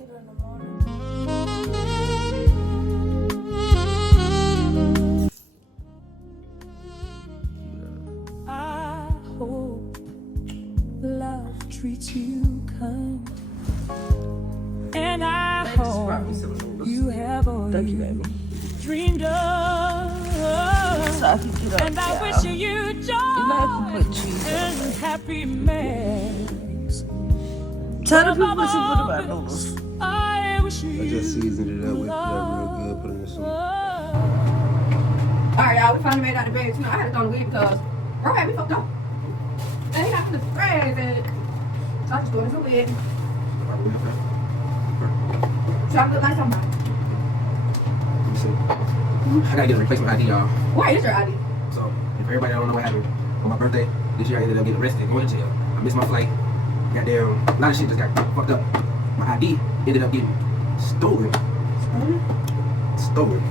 I hope love treats you kind, and I hope you have all you dreamed of. And I wish you joy and happy marriage. Tell the people what you put about noodles. I wish you. I just seasoned it up with real good, put it in some. Alright, y'all, we finally made it out of bed. You know, I had to throw the wig because bro had me fucked up. And he got this crazy. So I just threw it in the wig. Try to look like somebody. Let me see. I gotta get a replacement ID, y'all. Why is your ID? So, if everybody don't know what happened, on my birthday, this year I ended up getting arrested, going to jail. I missed my flight. Goddamn, a lot of shit just got fucked up. My ID ended up getting stolen. Stolen.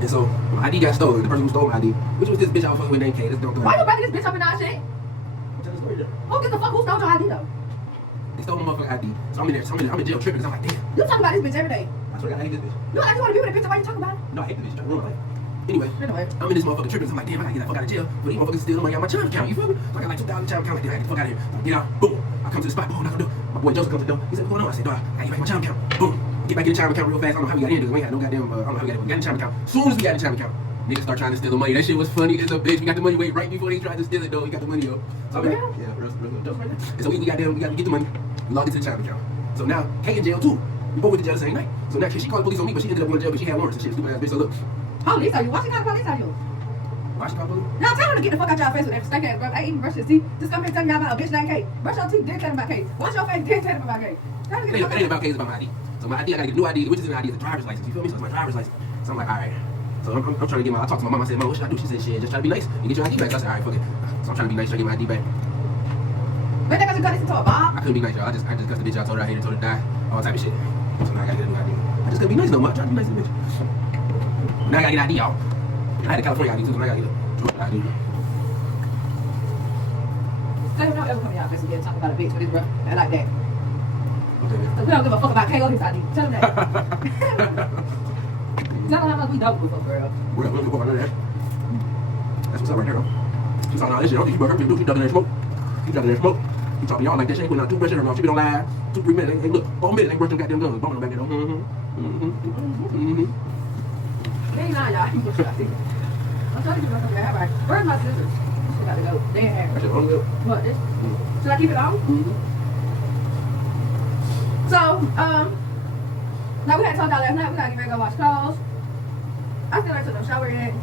And so, my ID got stolen. The person who stole my ID, which was this bitch I was fucking with named K. This don't Why you backing this bitch up in our shit? Tell the story, though. Who gives a fuck who stole your ID though? They stole my motherfucking ID. So I'm in jail tripping because I'm like, damn. You talk about this bitch every day. I swear to God, I hate this bitch. You like you want to be with a bitch, why you talk about it? No, I hate this bitch. Trying to ruin my life. Anyway, Anyway. I'm in this motherfucking tripping. So I'm like, damn, I gotta get that fuck out of jail. But these motherfuckers still money out my chime account. You feel me? So I got like 2,000 chime account. Like, damn, I get the fuck out of here. So I get out. Boom. I come to the spot. Boom. Knock on the door. My boy Joseph comes to the door. He said, what's going on? I said, dog, I gotta get back in my chime account. Boom. Get back in the chime account real fast. I don't know how we got in because we ain't had no goddamn. I don't know how we got in. We got in the chime account. As soon as we got in the chime account, niggas start trying to steal the money. That shit was funny as a bitch. We got the money right before they tried to steal it though. We got the money yo. So Okay. yeah, real dope right there. And so we got to get the money. We logged into the chime account. So now Kay in jail too. We both went to jail the same night. So now she called the police on me, but she ended up going to jail, but she had warrants and shit. Stupid ass bitch. So look. Police are you? Why she got police on you? Why she called police? Now tell her to get the fuck out y'all face with that stank ass breath. I ain't even brush his teeth. Just come here telling y'all about a bitch named Kay. Brush your teeth, then tell him about Kay. Wash your face, then tell him about Kay. Tell her to It get the fuck ain't out. about Kay, it's about my ID. So my ID, I gotta get a new ID, which is an ID, is a driver's license. You feel me? So it's my driver's license. So I'm like, alright. So I'm trying to get I talked to my mom, I said, Mom, what should I do? She said, shit, just try to be nice and get your ID back. So I said, alright, fuck it. So I'm trying to be nice, try to get my ID back. But they got you got this into a bomb. I couldn't be nice, y'all. I just cussed the bitch out, told her I hated, told her to die, all type of shit. So now I gotta get a new ID. I just couldn't be nice no more. I tried to be nice to the bitch. Now I gotta get ID, y'all. I had a California ID too, so now I gotta get a Georgia ID. Tell him don't ever come in y'all face again talking about a bitch with his breath. And like that. Okay. We don't give a fuck about Kay or his ID. Tell him that. Tell him how much we don't give a fuck, girl. We're gonna go under there. That's what's up right there, though. She's talking all this shit. Don't you her people do keep ducking in there smoke. Keep ducking in there smoke. Keep talking y'all like that. She ain't putting out 2 brushes in her mouth. She been on live 2-3 minutes. Hey, look, 4 minutes. Ain't brushed them goddamn guns. Bumping them back there, though. They ain't lying, y'all. I'm telling you, motherfucker, have right. Where's my scissors? She got to go. They ain't have That her. shit on the What, this? Should I keep it on? So, now we had talked about last night. We gotta get ready to go wash clothes. I still ain't took no shower yet.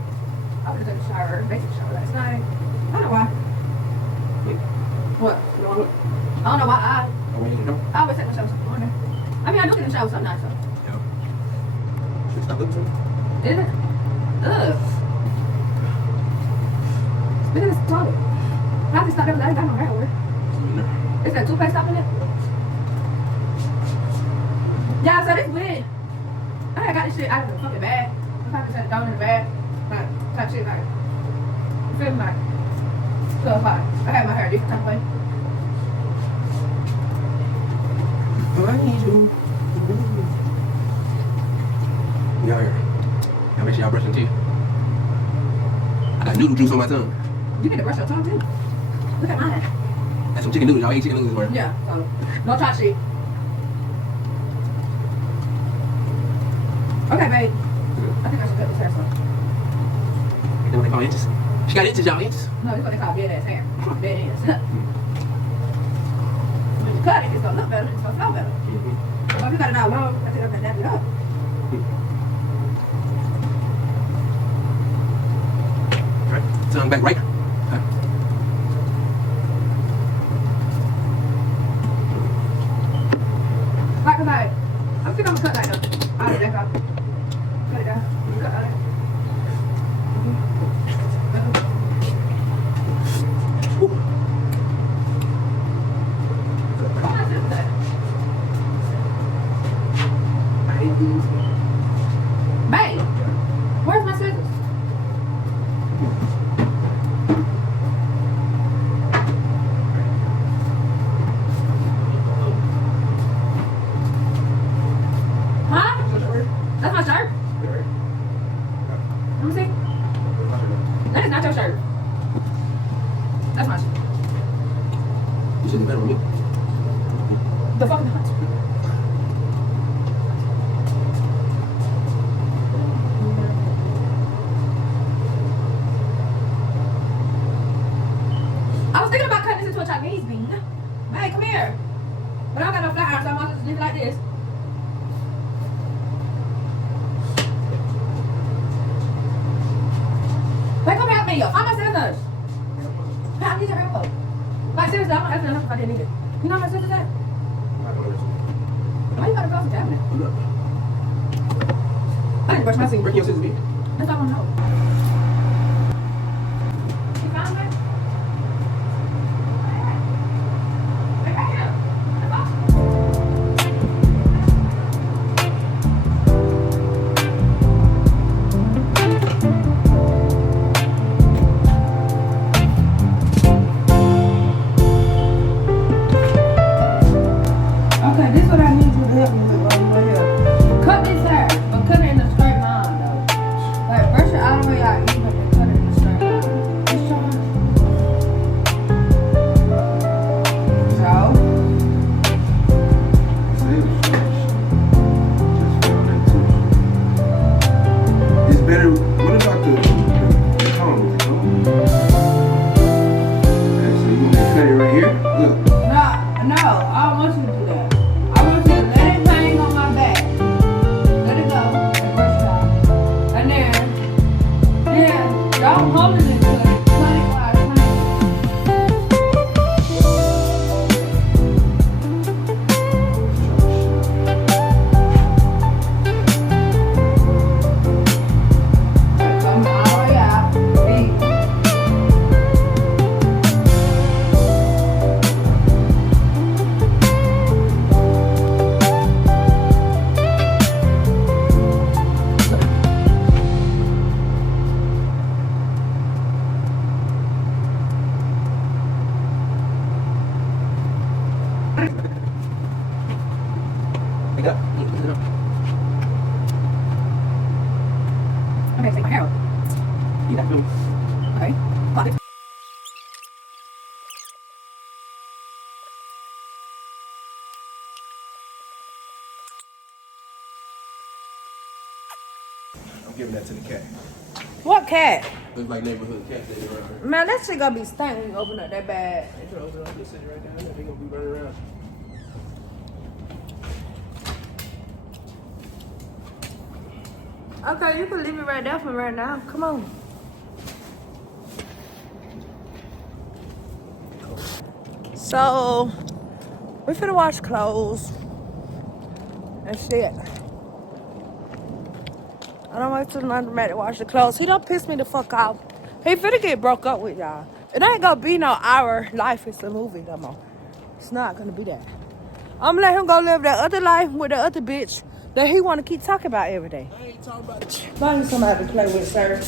I was gonna take a shower. They took a shower last night. I don't know why. What? I don't know why I always take my shower in the morning. I mean, I do get in the shower sometimes, so. Yeah. Should stop looking to me. Is it? Ugh. Spit in this toilet. How can stop everything? I ain't got no hair over. Is that toothpaste stopping it? Yeah, so this wig. I had got this shit out of the fucking bag. I'm trying to set it down in the bag. Like, type shit like. You feel me? Like. So if I had my hair a different type of way. I need you. Y'all here. Y'all make sure y'all brush your teeth. I got noodle juice on my tongue. You need to brush your tongue too. Look at mine. That's some chicken noodles. Y'all ate chicken noodles before. Yeah, so no top shit. Okay, babe. I think I should cut this hair so. You know what they call inches? She got inches, y'all. Inches. No, this is what they call dead ass hair. Dead ends. When you cut it, it's gonna look better, it's gonna flow better. But if you got it out long, I think I'm gonna nap it up. Alright. Tongue back right. Like, cause I'm still gonna cut like that. All right, that's all. Cut it down. Cut all that. Babe, where's my scissors? didn't either. You know how much this is at? I don't know. Why you gotta go to cabinet? Look. I didn't brush my teeth. Break your scissors, B. That's all I know. You found that? Okay, this is what I need you to help me with right here. Cut this hair, but cut it in a straight line though. Like brush it all the way out even and cut it in a straight line. This Sean? So? It's better. What about the comb? The comb? Actually, you want me to cut it right here? Look. No, I don't want you to do that. I want you to let it hang on my back. Let it go and brush it off. And then don't hold it into it. Cut it while it's hanging. Come all the way out. Big. Pick up. Okay, take my hair out. You got them. Okay. Got it. I'm giving that to the cat. What cat? Looks like neighborhood cat that around here. Man, that shit gonna be stank when you open up that bag. They just sitting right down there. They gonna be running around. Okay, you can leave it right there for me right now. Come on. So, we finna wash clothes and shit. I don't wait till the laundromat to wash the clothes. He don't piss me the fuck off. He finna get broke up with y'all. It ain't gonna be no Our Life is a Movie no more. It's not gonna be that. I'm gonna let him go live that other life with the other bitch that he wanna keep talking about every day. I ain't talking about it. Find somebody to play with, sir.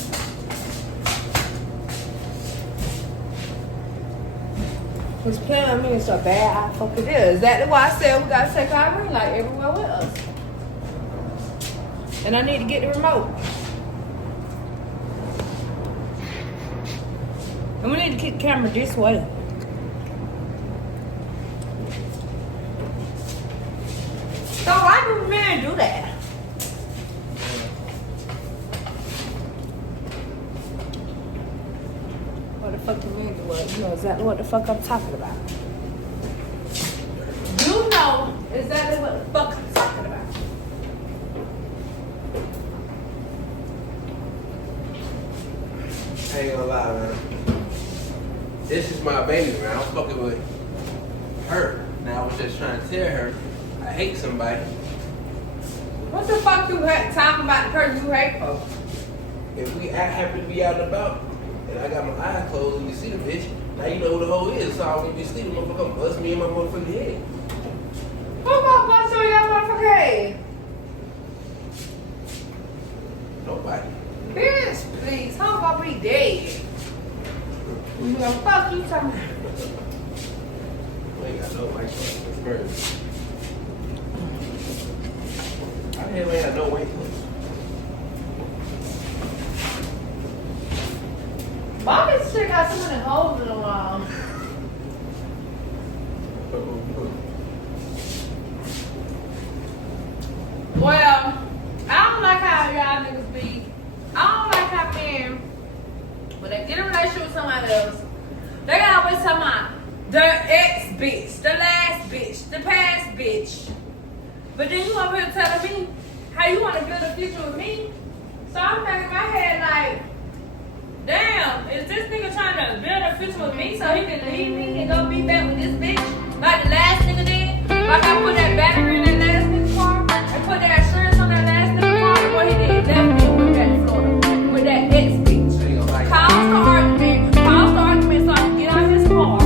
Cause playing with me is so bad, I fuck it is. Exactly why I said we gotta take our ring light everywhere with us. And I need to get the remote. And we need to keep the camera this way. So why do men do that? What the fuck do men do? Well, you know exactly what the fuck I'm talking about. You know exactly what the fuck I'm talking about. I ain't gonna lie, man. This is my baby, man. I'm fucking with her. Now I was just trying to tell her I hate somebody. What the fuck you talking about the person you hate for? If we happen to be out and about, and I got my eyes closed and you see the bitch, now you know who the hoe is. So I when you see the motherfucker, bust me in my motherfucking head. Who gonna bust on your motherfucking head? Nobody. Bitch, please. How about we dead? You gonna fuck you talking about? We ain't got no white clothes. Birds. I ain't got no white clothes. Bobby's shit got so many holes in the wall. Well, I don't like how y'all niggas be. I don't like how men, when they get in a relationship with somebody else, they always talk about the ex bitch, the last bitch, the past bitch. But then you over here telling me how you want to build a future with me. So I'm thinking in my head like, damn, is this nigga trying to build a future with me so he can leave me and go be back with this bitch? Like the last nigga did. Like I put that battery in that last nigga car and put that insurance on that last nigga car. And what he did, left me and went back to Florida with that ex bitch. Caused the argument so I could get out of his car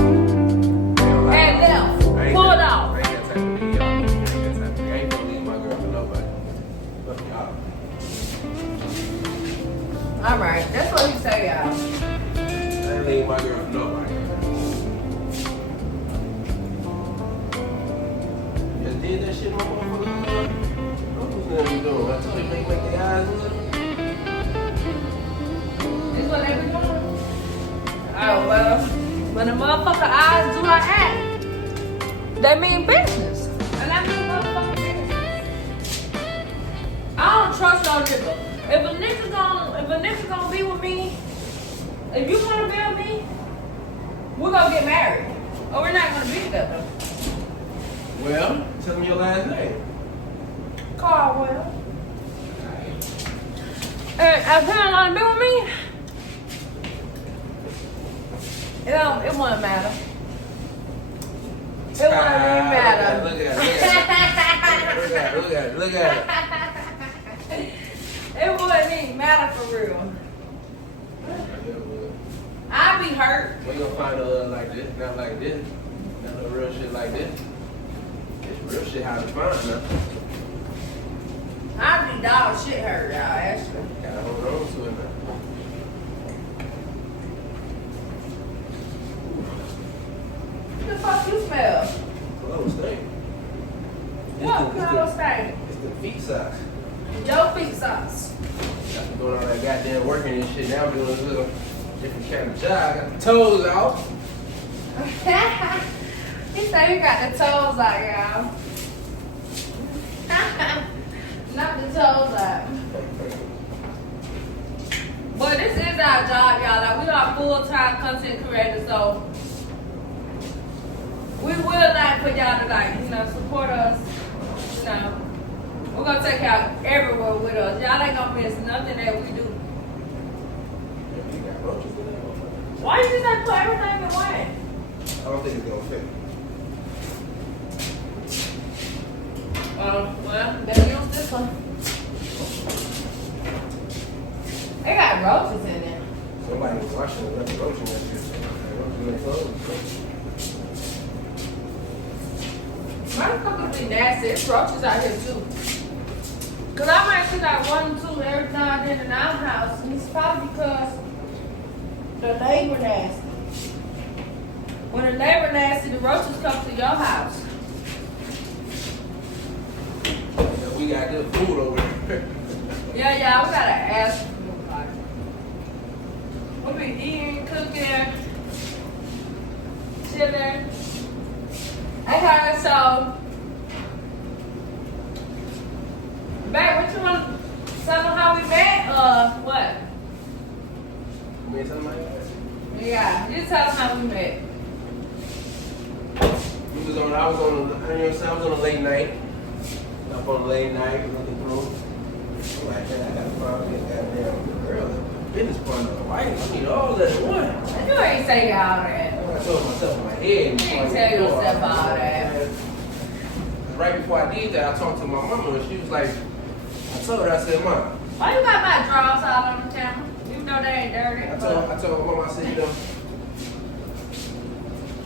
and left. Pulled off. I ain't got time to leave y'all. I ain't got time to leave. I ain't gonna leave my girl for nobody. Fuck y'all. All right, that's what he say, y'all. I ain't leave my girl for nobody. Just did that shit, my motherfucker. What's that you doing? I told you make their eyes look. This what they be doing? Oh, well, when the motherfucker eyes do like that, they mean business. And that mean motherfucking business. I don't trust no nigga. If a nigga gonna be with me, if you wanna be with me, we're gonna get married. Or we're not gonna be together. Well, tell me your last name. Caldwell. And if he don't wanna be with me, it wouldn't matter. It wouldn't even matter. Look at it. It wouldn't even matter for real. I'd be hurt. We gonna find a little like this, not like this. Not no real shit like this. It's real shit hard to find now. I'd be dog shit hurt, y'all, actually. Gotta hold on to it now. What the fuck you smell? Clothes stink. What clothes stink? It's the feet socks. Your feet socks. I've been doing all that goddamn working and shit. Now I'm doing a little different kind of job. Got the toes out. He said he got the toes out, y'all. Not the toes out. But this is our job, y'all. Like, we are full-time content creators, so we would like for y'all to, like, you know, support us. You know, we're gonna take y'all everywhere with us. Y'all ain't gonna miss nothing that we do. Why you just like put everything in one? I don't think it's gonna fit. Well, better use this one. They got roaches in there. Somebody was washing and left the roach in that shit. Roach in their clothes. Motherfuckers be nasty. It's roaches out here too. Cause I might see like 1 or 2 every now and then in our house, and it's probably because the labor nasty. When the labor nasty, the roaches come to your house. Yeah, we got good food over there. Yeah, we gotta ask for food, like. We be eating, cooking, chilling. Okay, so, babe, what you want to tell them how we met, what? You mean something like that? Yeah, you tell them how we met. I was on a late night. Up on a late night, looking through. I'm like, man, I gotta find this goddamn girl, business partner, a wife. I need all that at once. You ain't say all that. I told myself in my head. You ain't tell yourself all that. Right before I did that, I talked to my mama, and she was like, I told her, I said, Mom. Why you got my drawers out on the camera? Even though they ain't dirty. I told my mama, I said, you know,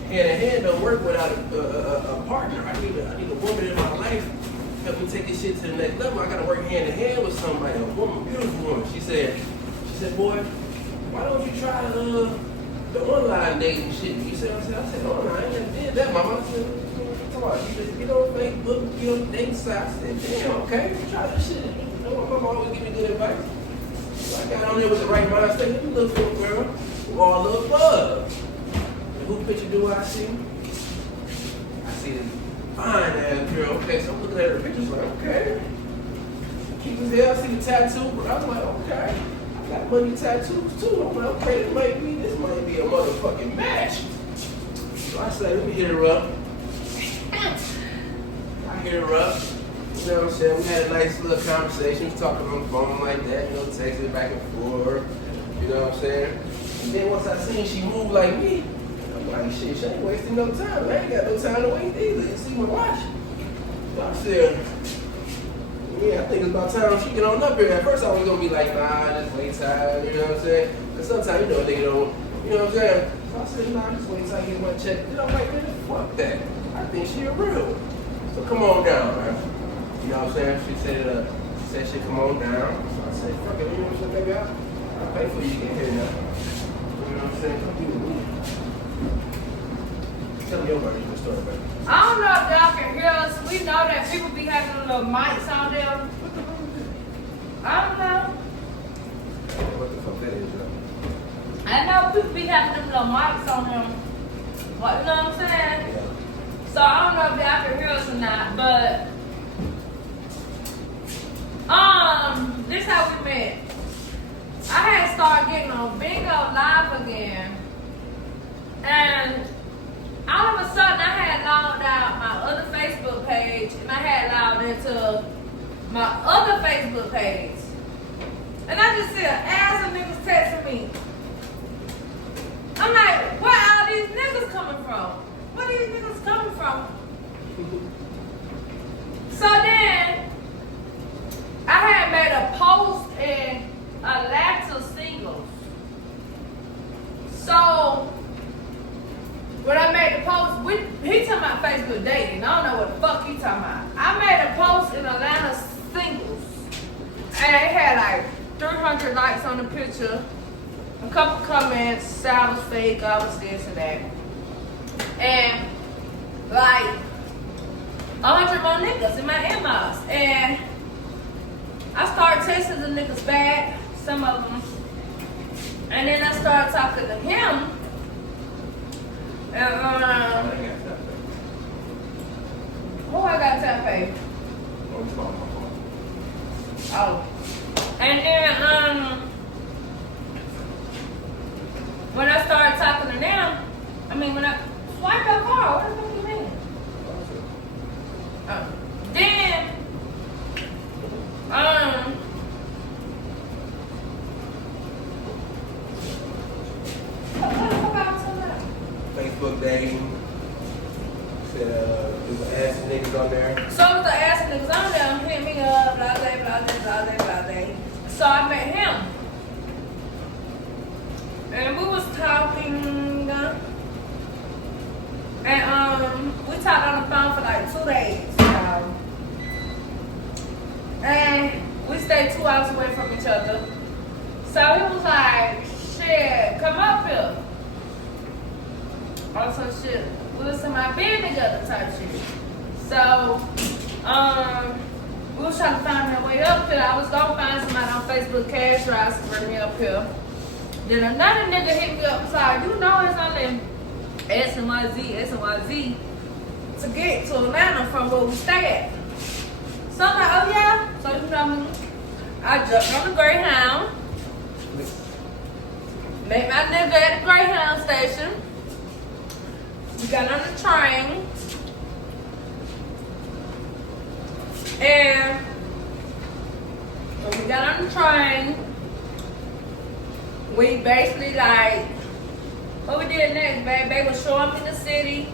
hand in hand don't work without a partner. I need a woman in my life. Help me take this shit to the next level. I gotta work hand in hand with somebody, a woman, beautiful woman. She said, boy, why don't you try the online dating shit? I said, online, I never did that, Mama. I said, come on, you just get on Facebook, get on dating sites. I said, damn, okay, try this shit. You know, my mama always give me good advice. So I got on there with the right mindset. Let me look for a girl with all the above. And who picture do I see? I see this fine ass girl. Okay, so I'm looking at her pictures like, okay. Keep his hair, I see the tattoo, but I'm like, okay. I got money tattoos too. I'm like, okay, this might be a motherfucking match. So I said, let me hit her up. I hit her up. You know what I'm saying? We had a nice little conversation. We was talking on the phone like that, you know, texting back and forth. You know what I'm saying? And then once I seen she moved like me, I'm Like, shit, she ain't wasting no time. I ain't got no time to waste either. You see, my watch. I said, yeah, I think it's about time she get on up here. At first, I was gonna be like, nah, just wait time, you know what I'm saying? Because sometimes, you know, they don't, you know what I'm saying? So I said, nah, just wait till I get my check. Then I'm like, man, fuck that. I think she a real. So come on down, man. You know what I'm saying? She said she come on down. So I said, fuck it, you know what I'm saying, baby? I'll pay for you to get here now. You know what I'm saying? Come be with me. Tell me your version of the story, baby. I don't know if y'all can hear us. We know that people be having little mics on them. I don't know. What the fuck that is, though? I know people be having them little mics on them. What, you know what I'm saying? Yeah. So I don't know if y'all can hear us or not, but this how we met. I had started getting on Bingo Live again, and all of a sudden I had logged out my other Facebook page, and I had logged into my other Facebook page, and I just see an ass of niggas texting me. I'm like, where all these niggas coming from? Where these niggas coming from? So then, I had made a post in Atlanta Singles. So, when I made the post, he talking about Facebook dating. I don't know what the fuck he talking about. I made a post in Atlanta Singles. And it had like 300 likes on the picture. A couple comments, said I was fake, I was this and that. And like 100 more niggas in my inbox. And I started texting the niggas back, some of them. And then I started talking to him. And who I got time pay? Oh. And then when I started talking to them, when I swipe your car, what the fuck you mean? Then, what the fuck I was talking about? Facebook dating. Said there were ass niggas on there. So with the ass niggas on there, hit me up, blah, blah, blah, blah, blah, blah, blah. So I met him. And we was talking, and we talked on the phone for like 2 days. And we stayed 2 hours away from each other. So he was like, shit, come up here. Also shit, we was in my bed together type shit. So, we was trying to find my way up here. I was gonna find somebody on Facebook Cash Rides to bring me up here. Then another nigga hit me up, sorry, you know it's only S and Y to get to Atlanta from where we stay at. So I'm like, oh yeah? So you know, I jumped on the Greyhound, met my nigga at the Greyhound station. We got on the train, and when we got on the train, we basically like, what we did next, babe? They was showing me the city.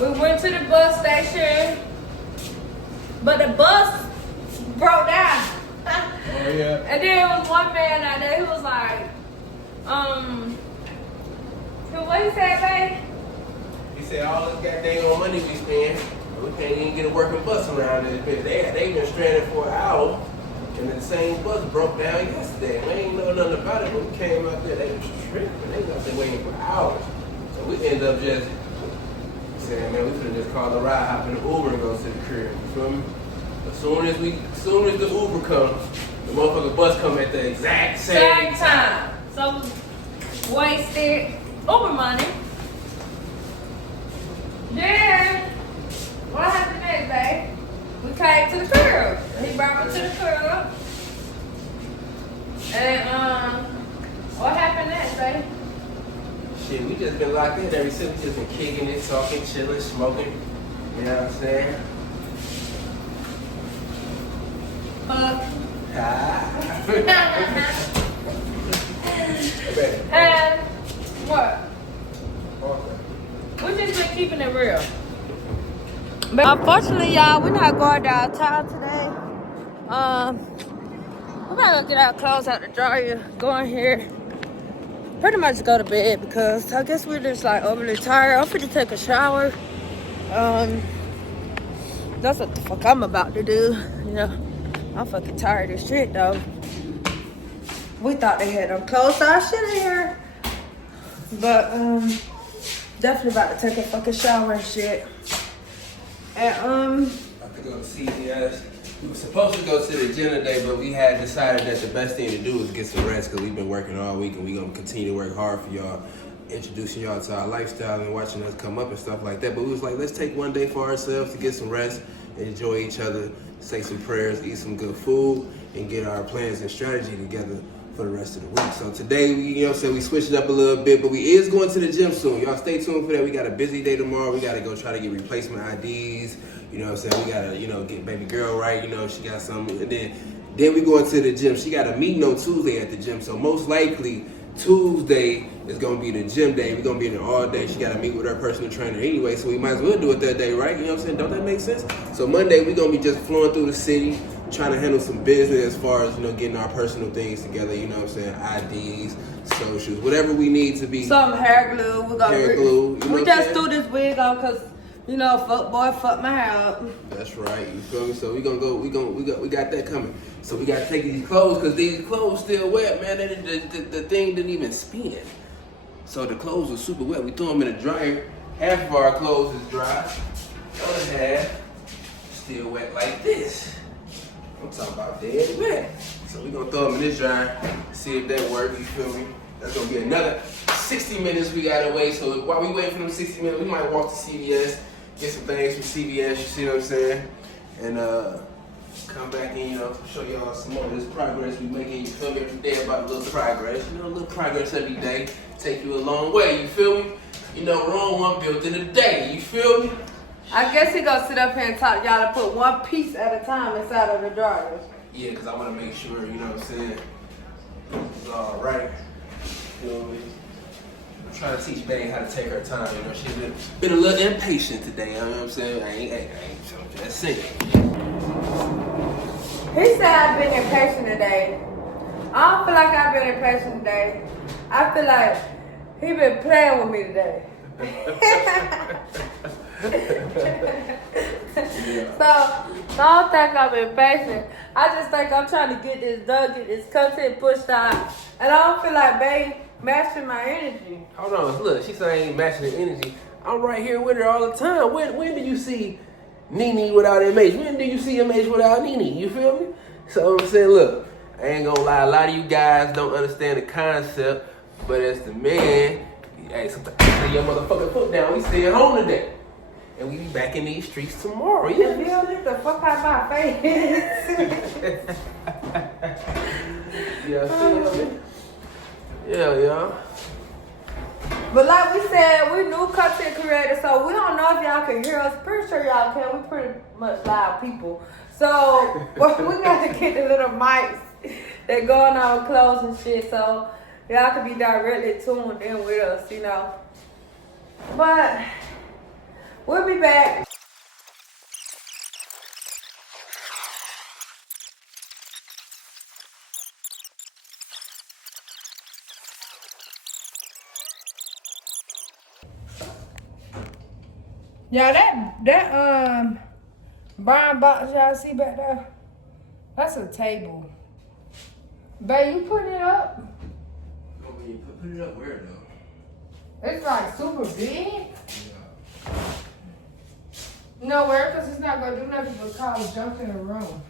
We went to the bus station, but the bus broke down. Oh yeah. And then there was one man out there who was like, what he said, babe? He said all this goddamn money we spend, we can't even get a working bus around this bitch. They been stranded for an hour, and the same bus broke down yesterday. We ain't know nothing about it when we came out there. They was tripping. They got been waiting for hours. So we ended up just saying, man, we could have just called a ride, hop in the Uber and go to the crib. You feel me? As soon as the Uber comes, the motherfucking bus come at the exact same time. So wasted Uber money. Then what happened next, babe? We came to the curb. He brought me to the curb. And what happened next, babe? Shit, we just been locked in ever since. We just been kicking it, talking, chilling, smoking. You know what I'm saying? And what? Okay. keeping it real. But unfortunately, y'all, we're not going downtown today. We're about to get our clothes out the dryer, go in here, pretty much go to bed because I guess we're just like overly tired. I'm finna take a shower. That's what the fuck I'm about to do. You know, I'm fucking tired as shit though. We thought they had them closed our shit in here, but definitely about to take a fucking shower and shit. And I could go to CVS. We were supposed to go to the gym today, but we had decided that the best thing to do was get some rest because we've been working all week and we're going to continue to work hard for y'all, introducing y'all to our lifestyle and watching us come up and stuff like that. But we was like, let's take one day for ourselves to get some rest, enjoy each other, say some prayers, eat some good food, and get our plans and strategy together for the rest of the week. So today, we switched it up a little bit, but we is going to the gym soon. Y'all stay tuned for that. We got a busy day tomorrow. We got to go try to get replacement IDs. You know what I'm saying? We got to, get baby girl right. She got something. And then we going to the gym. She got a meeting on Tuesday at the gym. So most likely, Tuesday is going to be the gym day. We're going to be in there all day. She got to meet with her personal trainer anyway, so we might as well do it that day, right? You know what I'm saying? Don't that make sense? So Monday, we're going to be just flowing through the city, trying to handle some business as far as, getting our personal things together, you know what I'm saying? IDs, socials, whatever we need to be. some hair glue. We're gonna Hair glue, you know we what just I'm threw this wig on because, fuck boy, fuck my hair up. That's right, you feel me? So we got that coming. So we got to take these clothes because these clothes still wet, man. The thing didn't even spin. So the clothes were super wet. We threw them in the dryer. Half of our clothes is dry. The other half still wet like this. I'm talking about dead wet. So we're gonna throw them in this dryer, see if that works, you feel me? That's gonna be another 60 minutes we gotta wait. So while we wait for them 60 minutes, we might walk to CVS, get some things from CVS, you see what I'm saying? And come back and, show y'all some more of this progress we making. You feel me? Every day about a little progress. A little progress every day take you a long way, you feel me? Rome one built in a day, you feel me? I guess he gonna sit up here and talk y'all to put one piece at a time inside of the dryers. Yeah, because I want to make sure, you know what I'm saying, it's all right. You know what I mean? I'm trying to teach Bay how to take her time, She's been a little impatient today, you know what I'm saying? I ain't just saying. He said I've been impatient today. I don't feel like I've been impatient today. I feel like he been playing with me today. So I don't think I'm impatient. I just think I'm trying to get this done, get this content pushed out. And I don't feel like Bay matching my energy. Hold on, look, she said I ain't matching the energy. I'm right here with her all the time. When do you see NeNe without MH? When do you see MH without NeNe? You feel me? So I'm saying, look, I ain't gonna lie, a lot of you guys don't understand the concept, but as the man, hey, sometimes lay your motherfucking foot down. We stay at home today. And we be back in these streets tomorrow. You feel me? The fuck out my face. Yeah. But like we said, we new content creators, so we don't know if y'all can hear us. Pretty sure y'all can. We pretty much loud people. So we got to get the little mics that go on our clothes and shit, so y'all can be directly tuned in with us, But we'll be back. Yeah, that brown box y'all see back there, that's a table. Babe, you put it up? Put it up where though? It's like super big. Yeah. Nowhere, because it's not going to do nothing but cause junk in the room.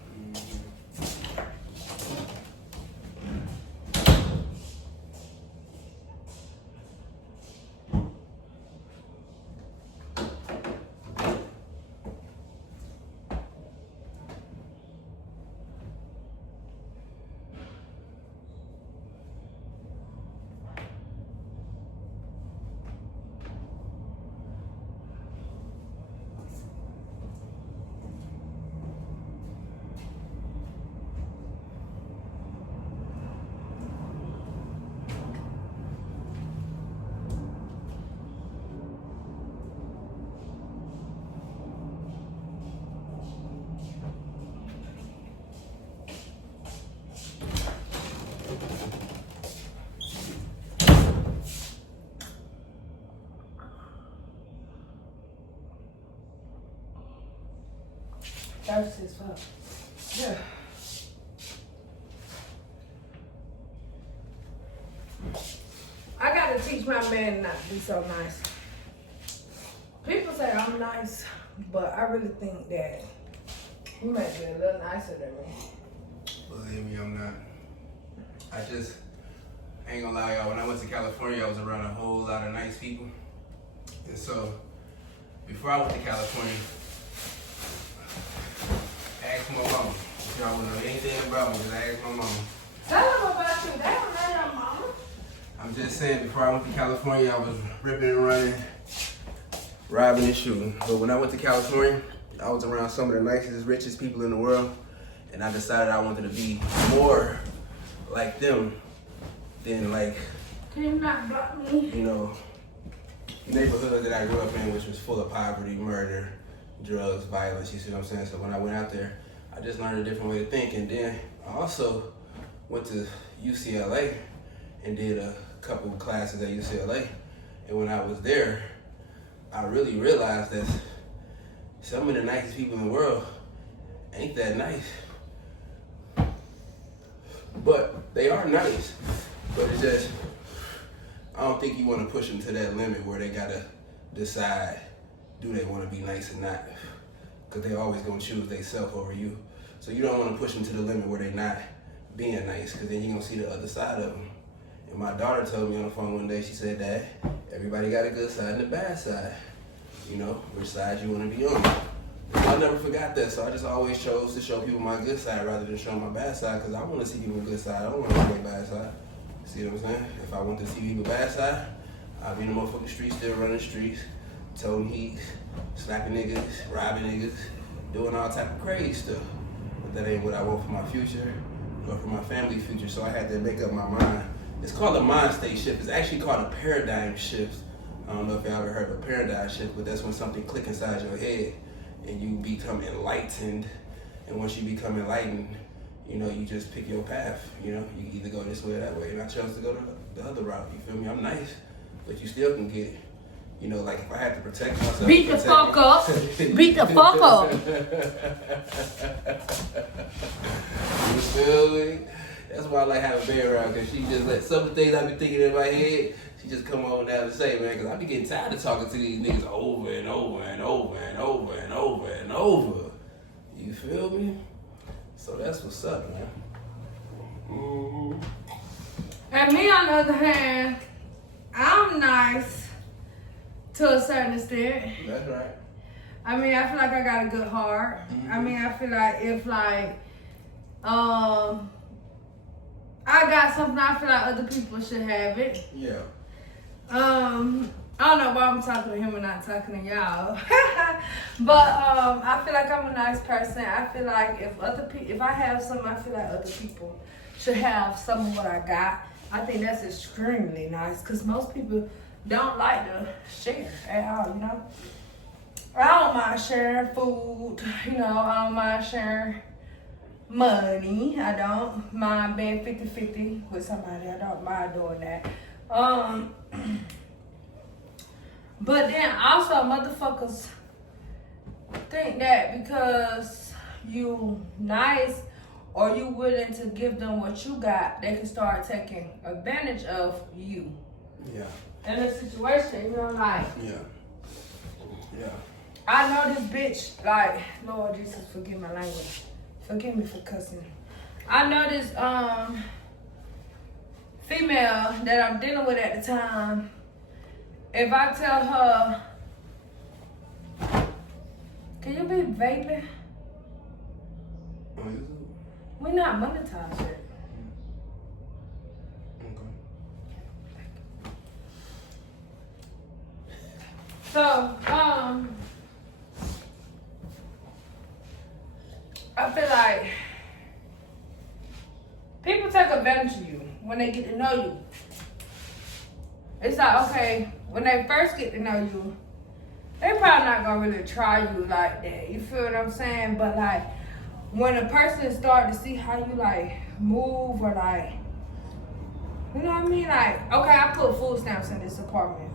Thirsty as fuck. Yeah. I gotta teach my man not to be so nice. People say I'm nice, but I really think that he might be a little nicer than me. Believe me, I'm not. I ain't gonna lie, y'all. When I went to California, I was around a whole lot of nice people. And so, before I went to California, ask my mama. If y'all wanna know anything about me, just ask my mama. Tell them about you. They don't know your mama. I'm just saying, before I went to California, I was ripping and running, robbing and shooting. But when I went to California, I was around some of the nicest, richest people in the world, and I decided I wanted to be more like them than like, Can you not block me? you know, neighborhood that I grew up in, which was full of poverty, murder, drugs, violence, you see what I'm saying? So when I went out there, I just learned a different way to think. And then I also went to UCLA and did a couple of classes at UCLA. And when I was there, I really realized that some of the nicest people in the world ain't that nice. But they are nice. But it's just, I don't think you want to push them to that limit where they gotta decide, do they want to be nice or not? Because they always gonna choose themselves over you. So you don't want to push them to the limit where they not being nice, because then you're gonna see the other side of them. And my daughter told me on the phone one day, she said, Dad, everybody got a good side and a bad side. You know, which side you want to be on. I never forgot that, so I just always chose to show people my good side rather than show my bad side, because I want to see people's good side. I don't want to see their bad side. See what I'm saying? If I want to see people's bad side, I'll be in the motherfucking streets, still running streets, toting heat, slapping niggas, robbing niggas, doing all type of crazy stuff. But that ain't what I want for my future or for my family's future, so I had to make up my mind. It's called a mind state shift. It's actually called a paradigm shift. I don't know if y'all ever heard of a paradigm shift, but that's when something clicks inside your head and you become enlightened. And once you become enlightened, you know, you just pick your path. You know, you can either go this way or that way. And I chose to go the other route. You feel me? I'm nice, but you still can get, you know, like if I had to protect myself. Beat the fuck up. Beat the fuck up. You feel me? That's why I like having Bear around, because she just let some of the things I be thinking in my head, she just come on down to say, man, because I be getting tired of talking to these niggas over and over and over and over and over and over. You feel me? So that's what's up, man. Mm-hmm. And me, on the other hand, I'm nice to a certain extent. That's right. I mean, I feel like I got a good heart. Mm-hmm. I mean, I feel like if like, I got something, I feel like other people should have it. Yeah. I don't know why I'm talking to him and not talking to y'all. But I feel like I'm a nice person. I feel like if I have something, I feel like other people should have some of what I got. I think that's extremely nice, because most people don't like to share at all, you know? I don't mind sharing food, you know, I don't mind sharing money. I don't mind being 50-50 with somebody. I don't mind doing that. But then also motherfuckers think that because you nice or you willing to give them what you got, they can start taking advantage of you. Yeah. In a situation, you know, like, Yeah. Yeah. I know this bitch, like, Lord Jesus, forgive my language. Forgive me for cussing. I know this female that I'm dealing with at the time. If I tell her, can you be vaping? We're not monetized yet. So, I feel like people take advantage of you when they get to know you. It's like, okay, when they first get to know you, they probably not gonna really try you like that. You feel what I'm saying? But like, when a person start to see how you like move or like You know what I mean? Like, okay, I put food stamps in this apartment.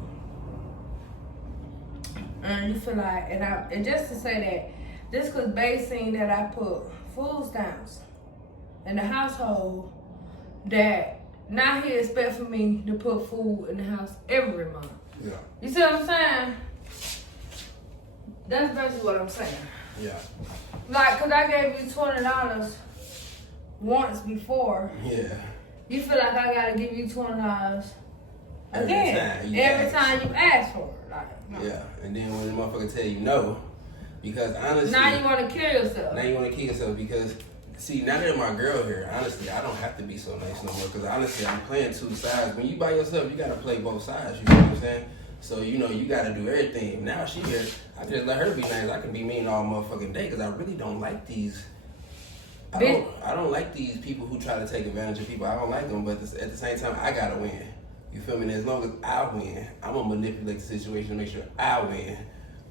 And you feel like, and just to say that, this cause Bay seen that I put food stamps in the household, that now he expect for me to put food in the house every month. Yeah. You see what I'm saying? That's basically what I'm saying. Yeah. Like, cause I gave you $20 once before. Yeah. You feel like I gotta give you $20 Every again every time you ask for it. Like, no. Yeah. And then when the motherfucker tell you no, because honestly, Now you wanna kill yourself. Now you want to kill yourself because, see, now that my girl here, honestly, I don't have to be so nice no more. Because honestly, I'm playing two sides. When you by yourself, you gotta play both sides. You know what I'm saying? So you know you gotta do everything. Now she here, I can just let her be nice. I can be mean all motherfucking day because I really don't like these. I don't like these people who try to take advantage of people. I don't like them, but at the same time, I gotta win. You feel me? And as long as I win, I'm gonna manipulate the situation to make sure I win.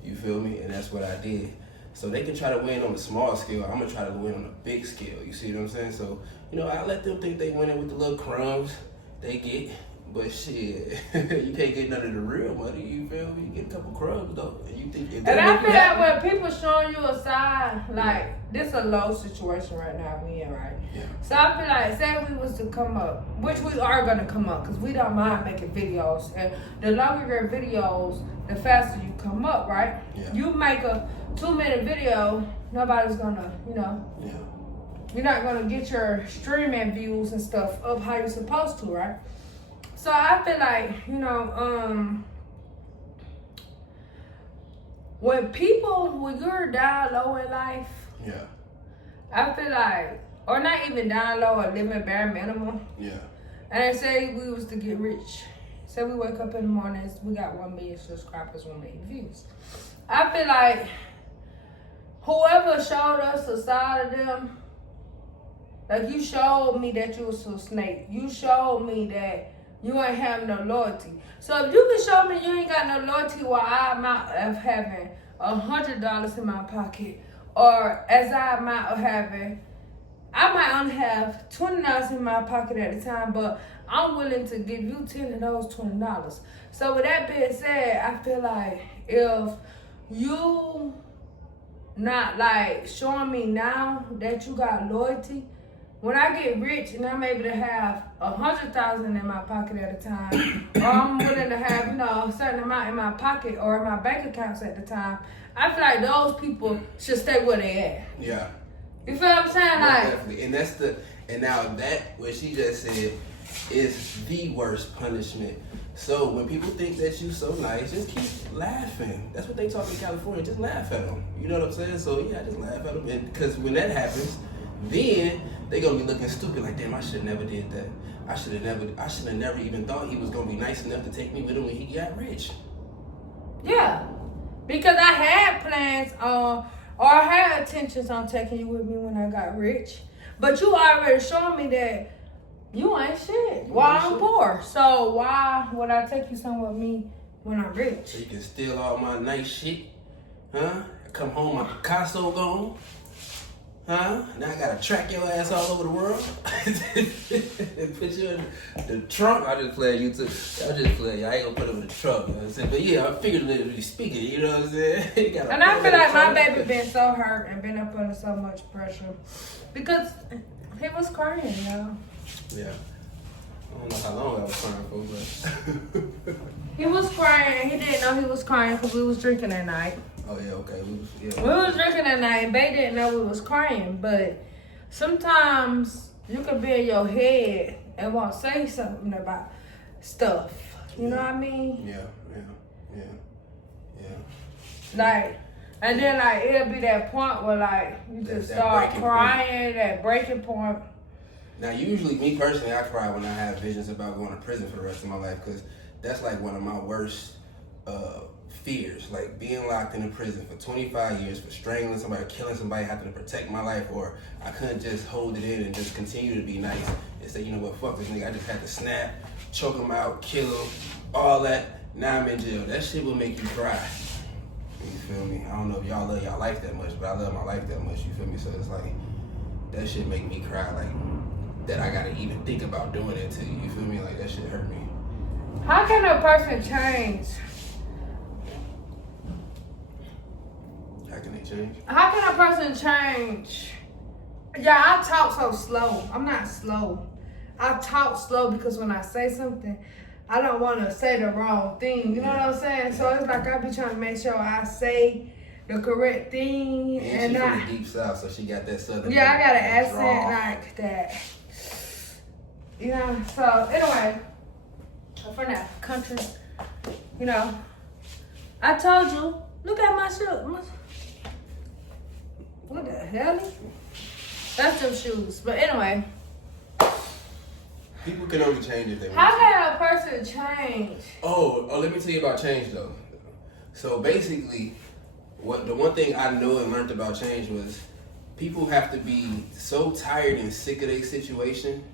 You feel me? And that's what I did. So they can try to win on a small scale. I'm gonna try to win on a big scale. You see what I'm saying? So, you know, I let them think they winning with the little crumbs they get. But shit, you can't get none of the real money. You feel me? You get a couple crumbs though. And you think if And I feel like when people showing you a side, like, this a low situation right now we in, right? Yeah. So I feel like, say we was to come up, which we are gonna come up, because we don't mind making videos. And the longer your videos, the faster you come up, right? Yeah. You make a 2-minute video, nobody's gonna, you know, Yeah. you're not gonna get your streaming views and stuff up how you're supposed to, right? So I feel like, you know, when you're down low in life, Yeah. I feel like, or not even down low or living bare minimum, Yeah. and say we was to get rich, say we wake up in the mornings, we got 1 million subscribers, 1 million views. I feel like whoever showed us a side of them, like you showed me that you was a snake. You showed me that you ain't have no loyalty. So if you can show me you ain't got no loyalty while I'm out of having $100 in my pocket, or as I'm out of having, I might only have $20 in my pocket at a time, but I'm willing to give you 10 of those $20. So with that being said, I feel like if you not like showing me now that you got loyalty, when I get rich and I'm able to have 100,000 in my pocket at a time, or I'm willing to have, you know, a certain amount in my pocket or in my bank accounts at the time, I feel like those people should stay where they at. Yeah. You feel what I'm saying? Like, definitely. And now that what she just said is the worst punishment. So when people think that you so nice, just keep laughing. That's what they talk in California. Just laugh at them. You know what I'm saying? So yeah, just laugh at them. And because when that happens, then they gonna be looking stupid. Like, damn, I should have never did that. I should have never even thought he was gonna be nice enough to take me with him when he got rich. yeah, because I had plans on, or I had intentions on taking you with me when I got rich, but you already showed me that you ain't shit while I'm poor. So why would I take you somewhere with me when I'm rich? So you can steal all my nice shit, huh? I come home, my Picasso gone. Huh? Now I gotta track your ass all over the world and put you in the trunk. I just play you too. I just play you. I ain't gonna put him in the trunk. You know what I'm saying? But yeah, I'm figuratively speaking. You know what I'm saying? And I feel like my baby been so hurt and been up under so much pressure because he was crying, y'all. Yeah. I don't know how long I was crying for, but He was crying. He didn't know he was crying because we was drinking that night. oh yeah, okay. We was drinking that night, and Bay didn't know we was crying. But sometimes you could be in your head and won't say something about stuff. You know what I mean? Yeah. Like, and then like it'll be that point where like you just start crying, that breaking point. Now, usually, me personally, I cry when I have visions about going to prison for the rest of my life because that's like one of my worst fears, like being locked in a prison for 25 years for strangling somebody, killing somebody, having to protect my life, or I couldn't just hold it in and just continue to be nice and say, you know what, fuck this nigga, I just had to snap, choke him out, kill him, all that. Now I'm in jail. That shit will make you cry. You feel me? I don't know if y'all love y'all life that much, but I love my life that much. You feel me? So it's like that shit make me cry. Like that I gotta even think about doing it to you. You feel me? Like that shit hurt me. How can a person change? How can they change? How can a person change? Yeah, I talk so slow. I'm not slow. I talk slow because when I say something, I don't want to say the wrong thing. You know what I'm saying? So it's like I be trying to make sure I say the correct thing. And she from the deep south, so she got that southern. Yeah, I got an accent like that. You know, so anyway, I'm from that country. You know, I told you, look at my shoes. What the hell? That's them shoes. But anyway. People can only change if they want. How can a person change? Oh, let me tell you about change though. So basically, the one thing I know and learned about change was people have to be so tired and sick of their situation.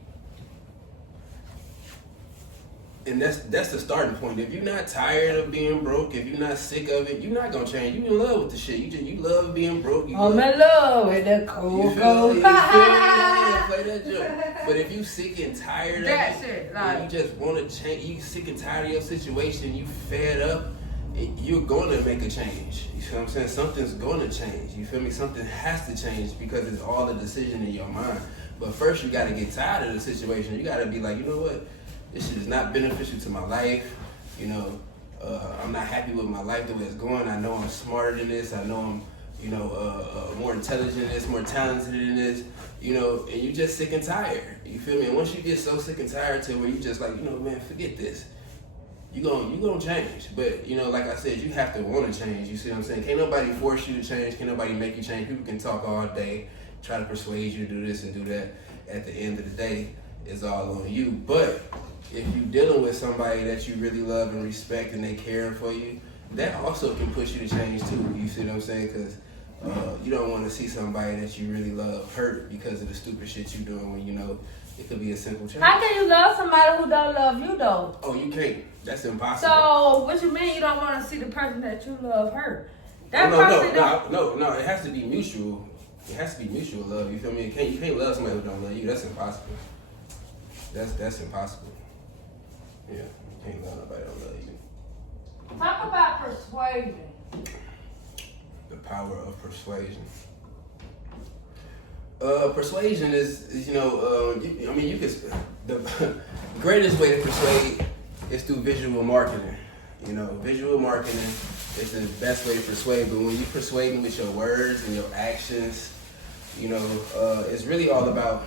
And that's the starting point. If you're not tired of being broke, if you're not sick of it, you're not gonna change. You in love with the shit. You love being broke. I'm in love with the cold gold. Play that joke. But if you sick and tired of it, like, you just want to change, you sick and tired of your situation, you fed up, you're going to make a change. You feel what I'm saying? Something's going to change. You feel me? Something has to change because it's all a decision in your mind. But first, you got to get tired of the situation. You got to be like, you know what? This shit is not beneficial to my life. You know, I'm not happy with my life the way it's going. I know I'm smarter than this. I know I'm, you know, more intelligent than this, more talented than this. You know, and you just sick and tired. You feel me? And once you get so sick and tired to where you just like, you know, man, forget this. You gonna change. But, you know, like I said, you have to want to change. You see what I'm saying? Can't nobody force you to change. Can't nobody make you change. People can talk all day, try to persuade you to do this and do that. At the end of the day, it's all on you. But if you're dealing with somebody that you really love and respect and they care for you, that also can push you to change too. You see what I'm saying? Because you don't want to see somebody that you really love hurt because of the stupid shit you doing when you know it could be a simple change. How can you love somebody who don't love you though? Oh, you can't. That's impossible. So what you mean you don't want to see the person that you love hurt? That No. It has to be mutual. It has to be mutual love. You feel me? You can't love somebody who don't love you. That's impossible. That's impossible. Yeah, you can't love nobody that don't love you. Talk about persuasion. The power of persuasion. Persuasion is you know, you can. The greatest way to persuade is through visual marketing. You know, visual marketing is the best way to persuade. But when you persuading with your words and your actions, you know, it's really all about,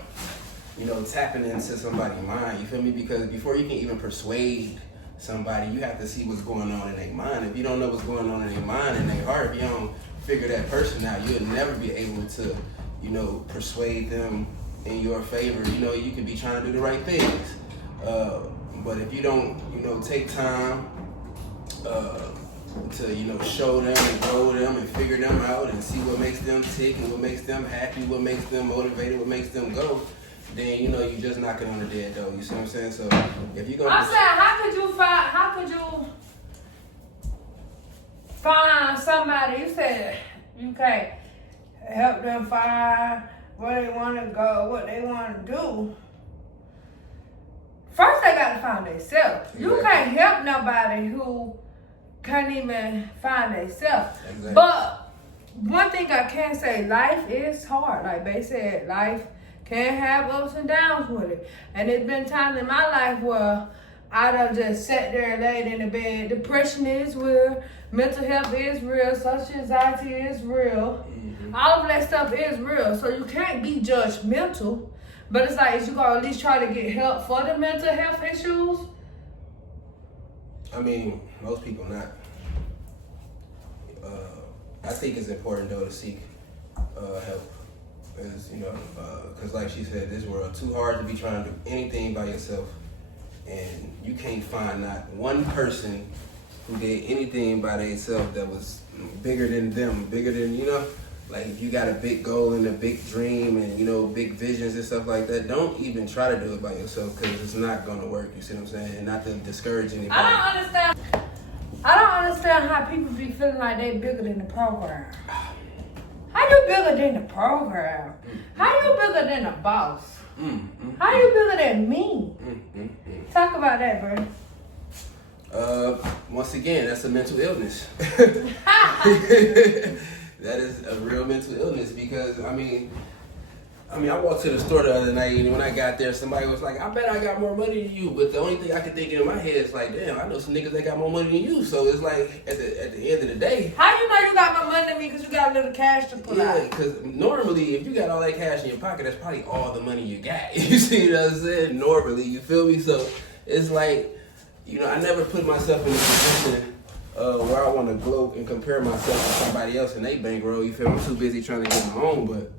you know, tapping into somebody's mind. You feel me? Because before you can even persuade somebody, you have to see what's going on in their mind. If you don't know what's going on in their mind and their heart, if you don't figure that person out, you'll never be able to, you know, persuade them in your favor. You know, you could be trying to do the right things. But if you don't, you know, take time to, you know, show them and grow them and figure them out and see what makes them tick and what makes them happy, what makes them motivated, what makes them go, then, you know, you just knocking on the dead door. You see what I'm saying? So if you're gonna, I'm saying, how could you find somebody? You said you can't help them find where they want to go, what they want to do. First, they got to find themselves. Exactly. You can't help nobody who can't even find themselves. Exactly. But one thing I can say, life is hard. Like they said, life can have ups and downs with it. And there's been times in my life where I done just sat there and laid in the bed. Depression is real. Mental health is real. Social anxiety is real. Mm-hmm. All of that stuff is real. So you can't be judgmental. But it's like, is you gonna at least try to get help for the mental health issues? I mean, most people not. I think it's important though to seek help. Because, you know, because like she said, this world too hard to be trying to do anything by yourself. And you can't find not one person who did anything by themselves that was bigger than them, bigger than, you know, like if you got a big goal and a big dream and, you know, big visions and stuff like that, don't even try to do it by yourself because it's not going to work. You see what I'm saying? And not to discourage anybody. I don't understand how people be feeling like they bigger than the program. How you bigger than the program? How you bigger than the boss? How you feeling at me? Talk about that, bro. Once again, that's a mental illness. That is a real mental illness because I mean, I walked to the store the other night and when I got there, somebody was like, I bet I got more money than you. But the only thing I could think in my head is like, damn, I know some niggas that got more money than you. So it's like, at the end of the day. How you know you got more money than me because you got a little cash to pull out? Yeah, because normally if you got all that cash in your pocket, that's probably all the money you got. You see what I'm saying? Normally, you feel me? So it's like, you know, I never put myself in a position where I want to gloat and compare myself to somebody else and they bankroll. You feel me? I'm too busy trying to get my own, but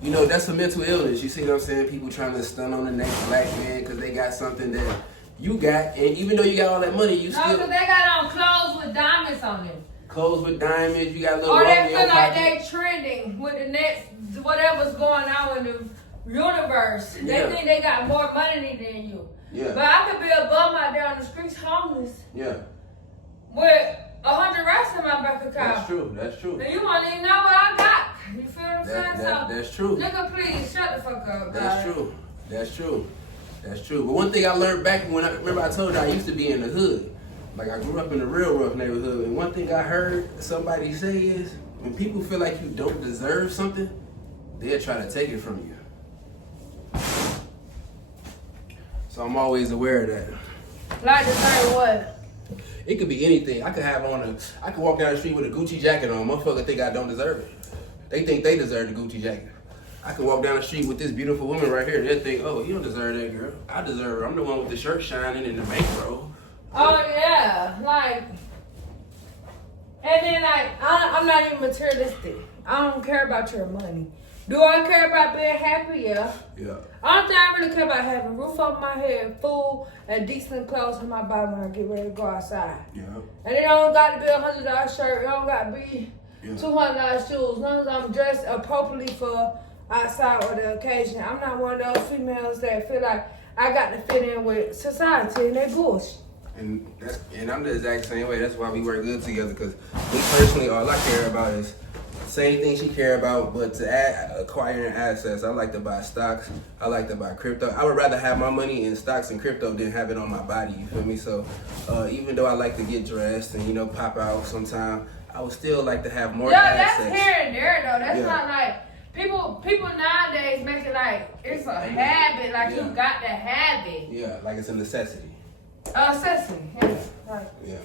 you know, that's a mental illness. You see what I'm saying? People trying to stun on the next black man because they got something that you got. And even though you got all that money, you still... No, because they got on clothes with diamonds on them. Clothes with diamonds, you got a little... Or they feel like they trending with the next, whatever's going on in the universe. Yeah. They think they got more money than you. Yeah. But I could be a bum out there on the streets homeless Yeah. with 100 racks in my bank account. That's true. That's true. And you won't even know what I got. You feel what I'm saying? That's true. Nigga, please shut the fuck up. That's true. That's true. That's true. But one thing I learned back when I told you I used to be in the hood. Like I grew up in a real rough neighborhood. And one thing I heard somebody say is when people feel like you don't deserve something, they'll try to take it from you. So I'm always aware of that. Like deserve what? It could be anything. I could walk down the street with a Gucci jacket on. Motherfucker think I don't deserve it. They think they deserve the Gucci jacket. I could walk down the street with this beautiful woman right here. They'll think, oh, you don't deserve that girl. I deserve her. I'm the one with the shirt shining and the bankroll. Oh yeah, like, and then like, I'm not even materialistic. I don't care about your money. Do I care about being happy? Yeah. Yeah. Only thing I really care about having a roof over my head, food, and decent clothes on my body when I get ready to go outside. Yeah. And it don't got to be $100 shirt. It don't got to be Yeah. $200 shoes. As long as I'm dressed appropriately for outside or the occasion. I'm not one of those females that feel like I got to fit in with society and they bullshit. And I'm the exact same way. That's why we work good together. Because me personally, all I care about is the same thing she care about, but to acquiring assets. I like to buy stocks. I like to buy crypto. I would rather have my money in stocks and crypto than have it on my body. You feel me? So even though I like to get dressed and pop out sometime, I would still like to have more assets. That's here and there though. That's not like people nowadays make it like it's a habit. Like you got to have it. Yeah, like it's a necessity. Necessity. Yeah. Like, Yeah.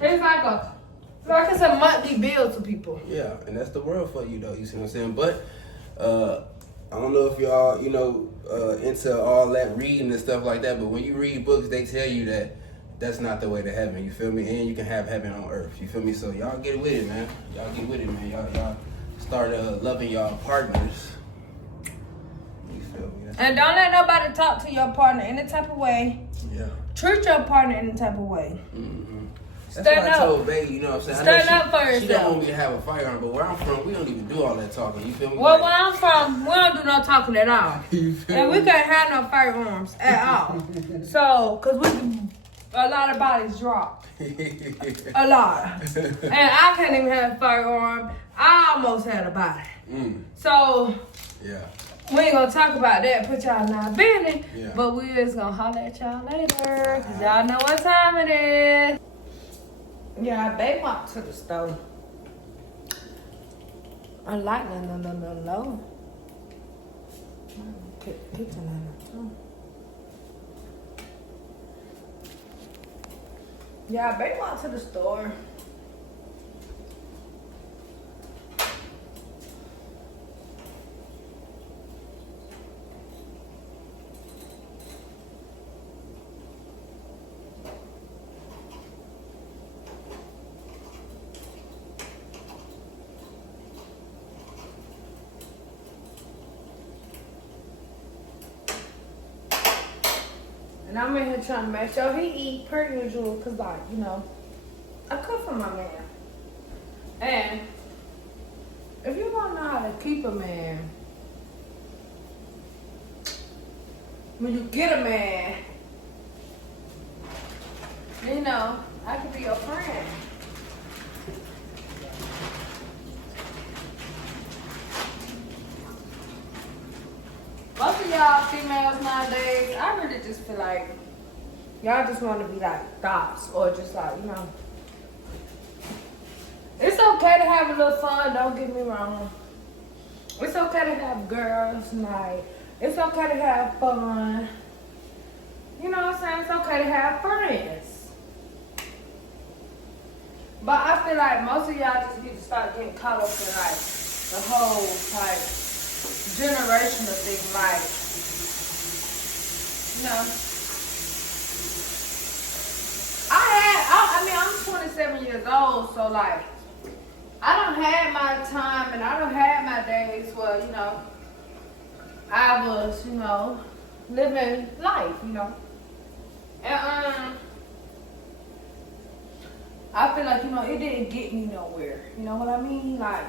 it's like it's a monthly bill to people. Yeah, and that's the world for you though, you see what I'm saying? But I don't know if y'all, into all that reading and stuff like that, but when you read books, they tell you that that's not the way to heaven, you feel me? And you can have heaven on earth, you feel me? So y'all get with it, man. Y'all get with it, man. Y'all start loving y'all partners. You feel me? And don't let nobody talk to your partner any type of way. Yeah. Treat your partner any type of way. Mm-hmm. That's Stand why I told Bae, you know what I'm saying? Stand up for She don't yourself. want me to have a firearm, but where I'm from, we don't even do all that talking, you feel me? Well, where I'm from, we don't do no talking at all. You feel And me? we can't have no firearms at all. So, because a lot of bodies drop. A lot. And I can't even have a firearm. I almost had a body. So, Yeah. we ain't gonna talk about that, put y'all in our business. Yeah. But we just gonna holler at y'all later. Cause y'all know what time it is. Yeah, they walked to the store. I like no. Pizza too. Yeah, they walked to the store. And I'm in here trying to make sure he eat per usual, cause I cook for my man. And if you want to know how to keep a man, when you get a man, I could be your friend. Most of y'all females nowadays, I really just feel like y'all just want to be like thoughts or just like, you know. It's okay to have a little fun, don't get me wrong. It's okay to have girls night. It's okay to have fun. You know what I'm saying? It's okay to have friends. But I feel like most of y'all just need to start getting caught up in like the whole like generational thing, like, you know. I mean, I'm 27 years old, so like, I don't have my time and I don't have my days where, you know, I was, you know, living life, you know. And I feel like, you know, it didn't get me nowhere. You know what I mean? Like,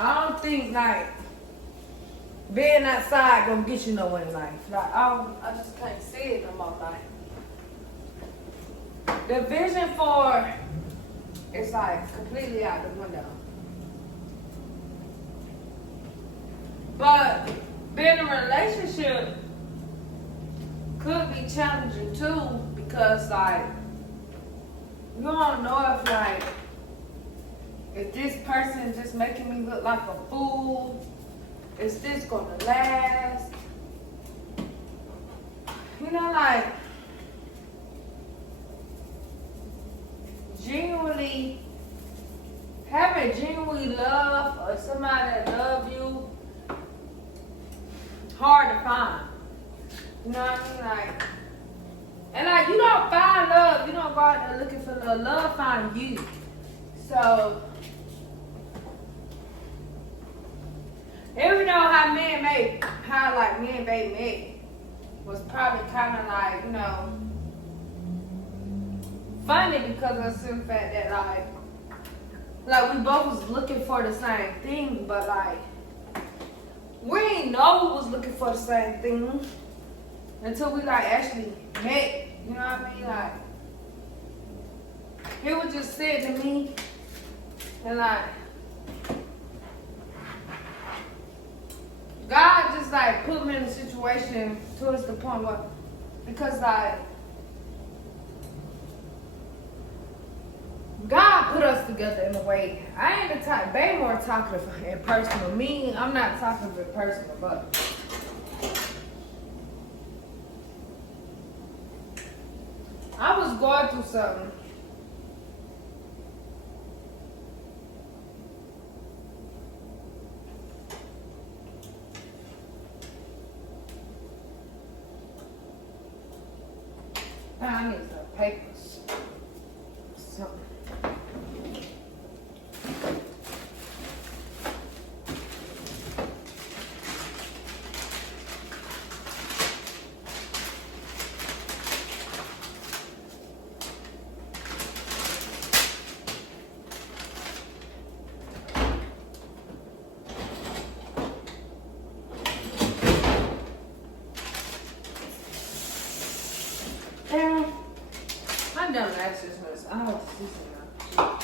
I don't think like being outside gonna get you nowhere in life. Like I just can't see it no more. Like the vision for it's like completely out the window. But being in a relationship could be challenging too, because like you don't know if like if this person is just making me look like a fool, is this gonna last? You know, like genuinely having genuine love or somebody that love you, hard to find. You know what I mean? Like, and like you don't find love, you don't go out there looking for love. Love find you. So even though how me and Baby met was probably kind of like, you know, funny because of the fact that like we both was looking for the same thing, but like we ain't know we was looking for the same thing until we like actually met. You know what I mean? Like he was just sitting to me and like God just like put me in a situation towards the point where, because like God put us together in a way. I ain't the type, Bay more talkative and personal. Me, I'm not talkative and personal, but I was going through something. I need some papers. Something. I'm done with exercise. I have to see some now.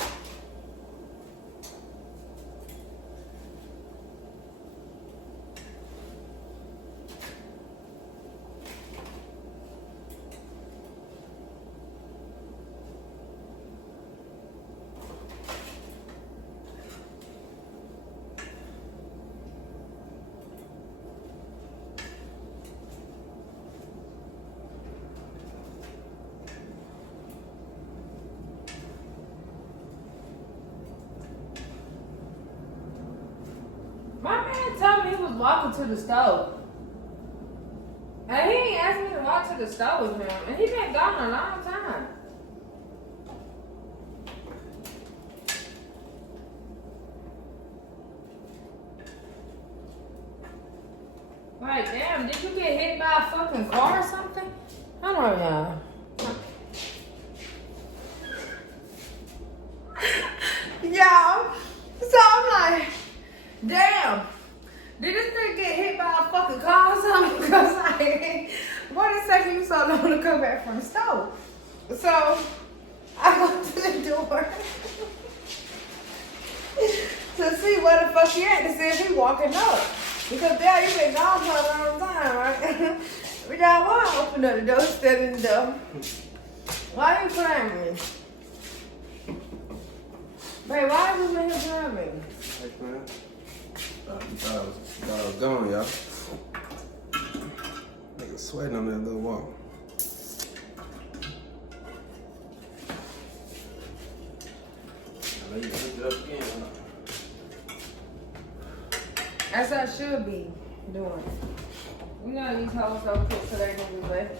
My man told me he was walking to the stove. And he ain't asked me to walk to the stove with him. And he been gone a long time. Like, damn, did you get hit by a fucking car or something? I don't know. Yeah. So I'm like, damn, did this thing get hit by a fucking car or something? Because like, what is taking you so long to come back from the stove? So I go to the door to see where the fuck he at to see if he walking up. Because there you been gone for a long time, right? But y'all want to open up the door, standing in the door. Why you playing with me? Babe, why you in here playing with me? Hey, man. You thought I was gone, y'all. Nigga sweating on that little wall. I know you gonna pick it up again, huh? That's what I should be doing. You know these hoes don't cook so they can be left.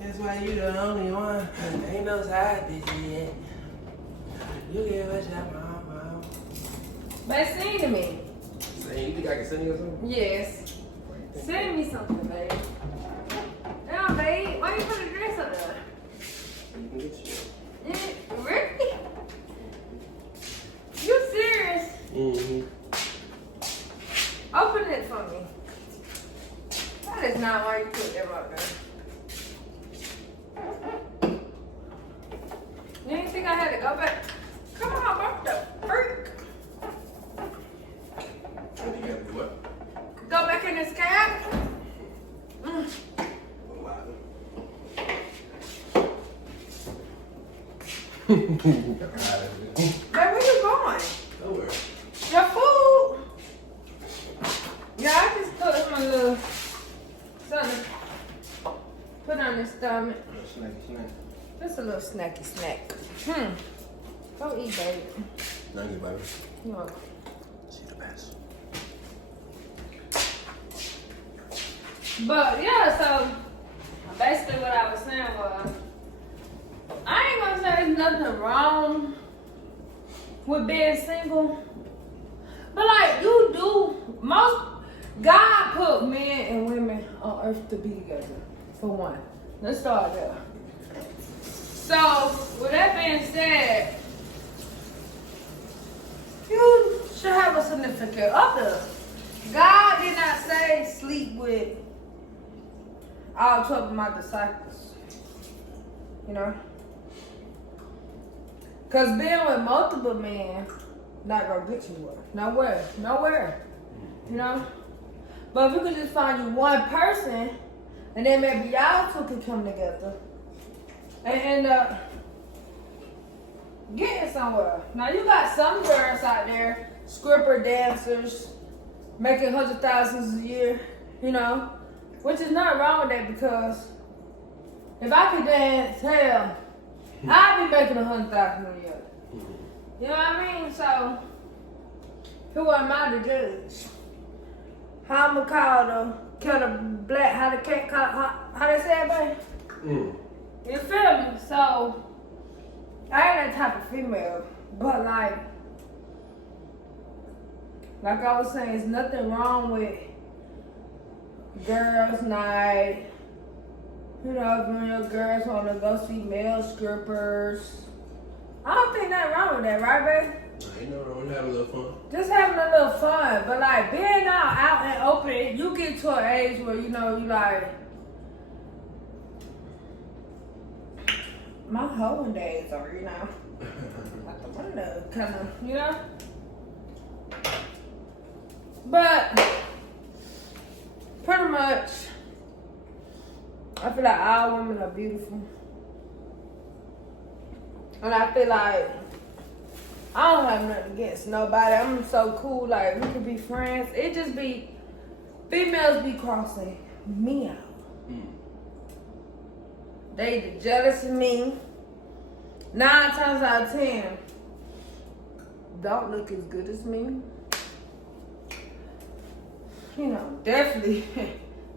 That's why you the only one. Ain't no side bitch yet. You give us your mama. But sing to me. Say, you think I can sing you or something? Yes. Send me something, babe. Now, babe, why you put a dress up there? You can get shit. Yeah, really? You serious? Mm-hmm. Open it for me. That is not why you put them up there. You didn't think I had to go back? Come on, what the freak? What you gotta do what? Go back in this cab? Babe, where you going? Nowhere. Your food? Yeah, I just put him a little something. Put on his stomach. Snack. Just a little snacky snack. Go eat, baby. Thank you, baby. You're welcome. See the best. But yeah, so basically what I was saying was, I ain't gonna say there's nothing wrong with being single. But like you do, God put men and women on earth to be together, for one. Let's start there. So, with that being said, you should have a significant other. God did not say sleep with all 12 of my disciples. You know? Because being with multiple men not gonna get you nowhere. You know? But if you could just find you one person, and then maybe y'all two can come together and end up getting somewhere. Now you got some girls out there, stripper dancers, making hundreds of thousands a year, you know, which is not wrong with that, because if I could dance, hell, I'd be making 100,000 a year. You know what I mean? So who am I to judge? How I'ma call the kettle black? How the cat call? How they say it, babe? You feel me? So I ain't that type of female, but like I was saying, there's nothing wrong with girls' night. You know, if you and your girls want to go see male strippers, I don't think nothing wrong with that, right, babe? Ain't no wrong with having a little fun. Just having a little fun, but like being out and open, you get to an age where you know you like, my hoeing days are, you know, like the window kind of, you know. But pretty much, I feel like all women are beautiful, and I feel like I don't have nothing against nobody. I'm so cool, like we could be friends. It just be females be crossing me out. They either jealous of me. 9 times out of 10 don't look as good as me. You know, definitely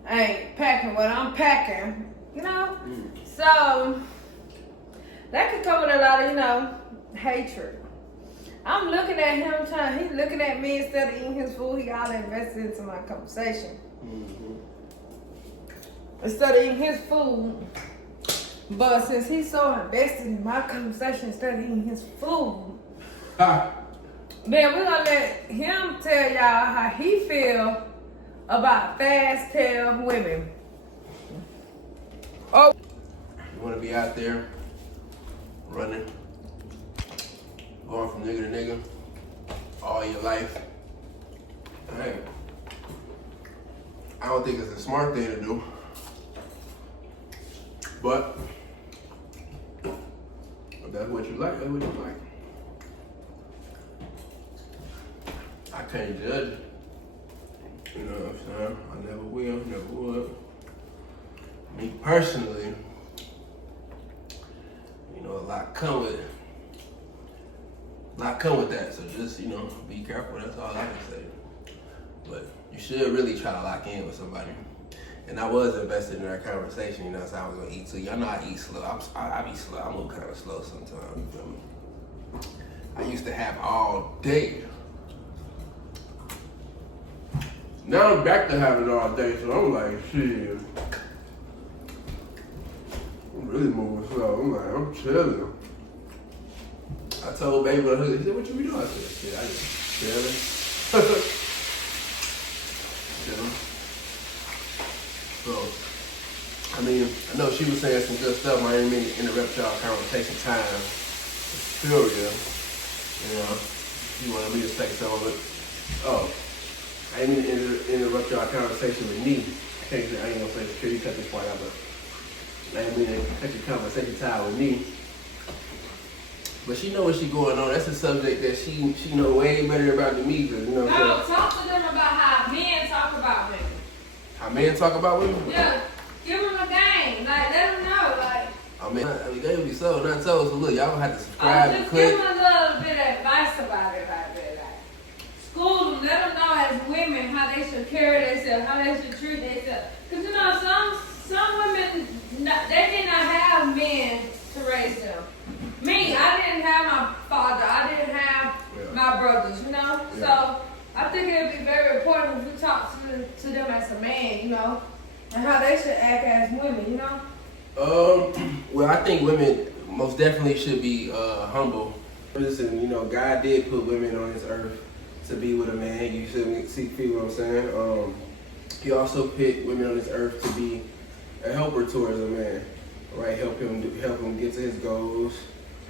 ain't packing what I'm packing. You know, so that could come with a lot of, you know, hatred. I'm looking at him he's looking at me instead of eating his food. He all invested into my conversation. Instead of eating his food. But since he's so invested in my conversation instead of eating his food, then we're gonna let him tell y'all how he feel about fast tail women. Oh, You want to be out there running, going from nigga to nigga all your life. Hey, I don't think it's a smart thing to do, but if that's what you like, that's what you like. I can't judge it. You know what I'm saying? I never will, never would. Me personally, you know, a lot come with that. So just, you know, be careful. That's all I can say. But you should really try to lock in with somebody. And I was invested in that conversation, you know, so I was gonna eat too. Y'all know I eat slow. I be slow. I move kind of slow sometimes. You feel me? I used to have all day. Now I'm back to having all day, so I'm like, shit. I'm really moving slow. I'm like, I'm chilling. I told baby, he said, what you be doing? I said, shit, I just chilling. Chilling. So, I mean, I know she was saying some good stuff. I didn't mean to interrupt y'all conversation time. Feel you. You know, you wanted me to say some of it. Oh. I didn't mean to interrupt y'all conversation with me. I ain't gonna say security, cut this part out, but I didn't mean to cut your conversation time with me. But she know what she going on. That's a subject that she know way better about than me. Cause, you know, no, talk to them about how men talk about women. How men talk about women? Yeah, give them a game. Like, let them know. Like, I mean, they would be so not told. So look, y'all gonna have to subscribe and just click. give them a little bit of advice about it, like that. Like, school them, let them know as women how they should carry themselves, how they should treat themselves. Cause you know, some women, they did not have men to raise them. Me, I didn't have my father. I didn't have my brothers, you know? Yeah. So I think it would be very important if we talk to them as a man, you know? And how they should act as women, you know? Well, I think women most definitely should be humble. Listen, you know, God did put women on this earth to be with a man. You should feel what I'm saying? He also put women on this earth to be a helper towards a man, right? Help him get to his goals.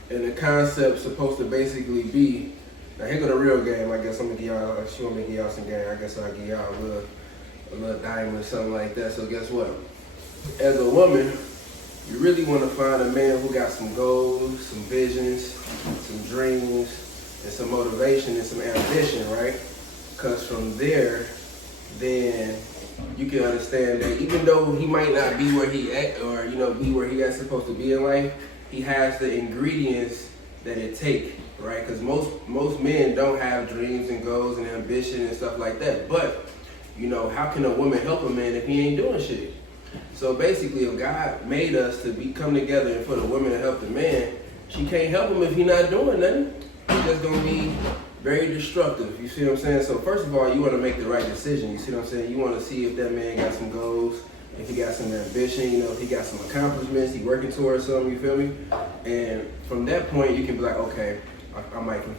And the concept's supposed to basically be, now here go the real game. I guess I'm gonna give y'all, she want me to give y'all some game. I guess I'll give y'all a little diamond or something like that. So guess what? As a woman, you really want to find a man who got some goals, some visions, some dreams, and some motivation and some ambition, right? Because from there, then you can understand that even though he might not be where he at, or you know, be where he is supposed to be in life, he has the ingredients that it take, right? Because most men don't have dreams and goals and ambition and stuff like that. But you know, how can a woman help a man if he ain't doing shit? So basically, if God made us to come together and for the woman to help the man, she can't help him if he not doing nothing. He's just gonna be very destructive. You see what I'm saying? So first of all, you want to make the right decision. You see what I'm saying? You want to see if that man got some goals, if he got some ambition, you know, if he got some accomplishments, he working towards something. You feel me? And from that point, you can be like, okay, I might can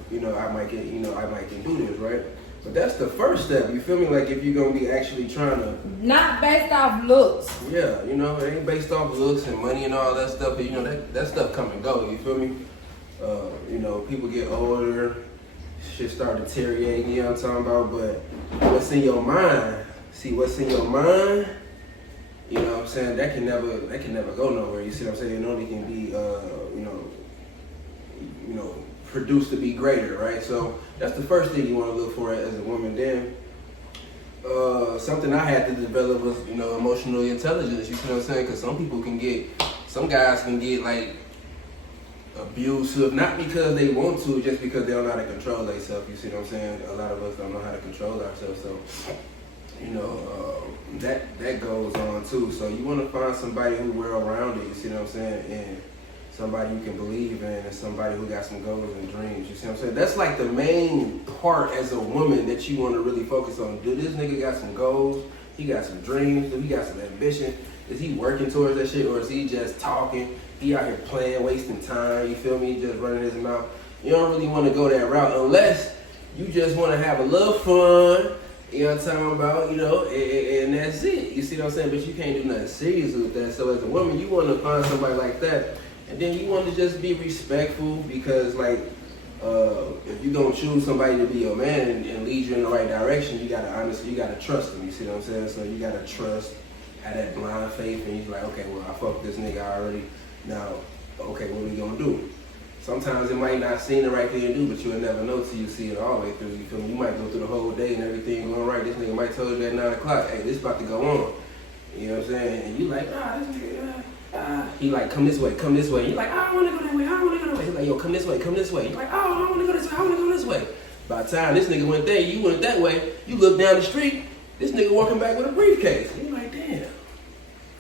do this, right? But that's the first step. You feel me? Like if you're gonna be actually trying to, not based off looks. Yeah, you know, it ain't based off looks and money and all that stuff. But you know, that stuff come and go. You feel me? You know, people get older, shit start deteriorating. You know what I'm talking about? But what's in your mind? See what's in your mind. You know what I'm saying? That can never go nowhere. You see what I'm saying? It only can be, produced to be greater, right? So that's the first thing you want to look for as a woman. Then something I had to develop was, you know, emotional intelligence. You see what I'm saying? Because some guys can get like abusive, not because they want to, just because they don't know how to control themselves. You see what I'm saying? A lot of us don't know how to control ourselves. So, you know, that goes on too. So you want to find somebody who well-rounded, you see what I'm saying, and somebody you can believe in, and somebody who got some goals and dreams. You see what I'm saying? That's like the main part as a woman that you want to really focus on. Do this nigga got some goals? He got some dreams? Do he got some ambition? Is he working towards that shit, or is he just talking? He out here playing, wasting time, you feel me? Just running his mouth. You don't really want to go that route unless you just want to have a little fun You know what I'm talking about? You know, and that's it. You see what I'm saying? But you can't do nothing serious with that. So as a woman, you want to find somebody like that, and then you want to just be respectful because, like, if you're gonna choose somebody to be your man and lead you in the right direction, you gotta trust them. You see what I'm saying? So you gotta trust, have that blind faith, and you're like, okay, well, I fucked this nigga already. Now, okay, what we gonna do? Sometimes it might not seem the right thing to do, but you'll never know till you see it all the way through. You feel me? You might go through the whole day and everything going right. This nigga might tell you at 9 o'clock, hey, this about to go on. You know what I'm saying? And you like, this nigga, he like, come this way. And you like, I don't wanna go that way. He's like, yo, come this way. You're like, oh, I don't wanna go this way, I wanna go this way. By the time this nigga went there, you went that way, you look down the street, this nigga walking back with a briefcase. And you're like, damn,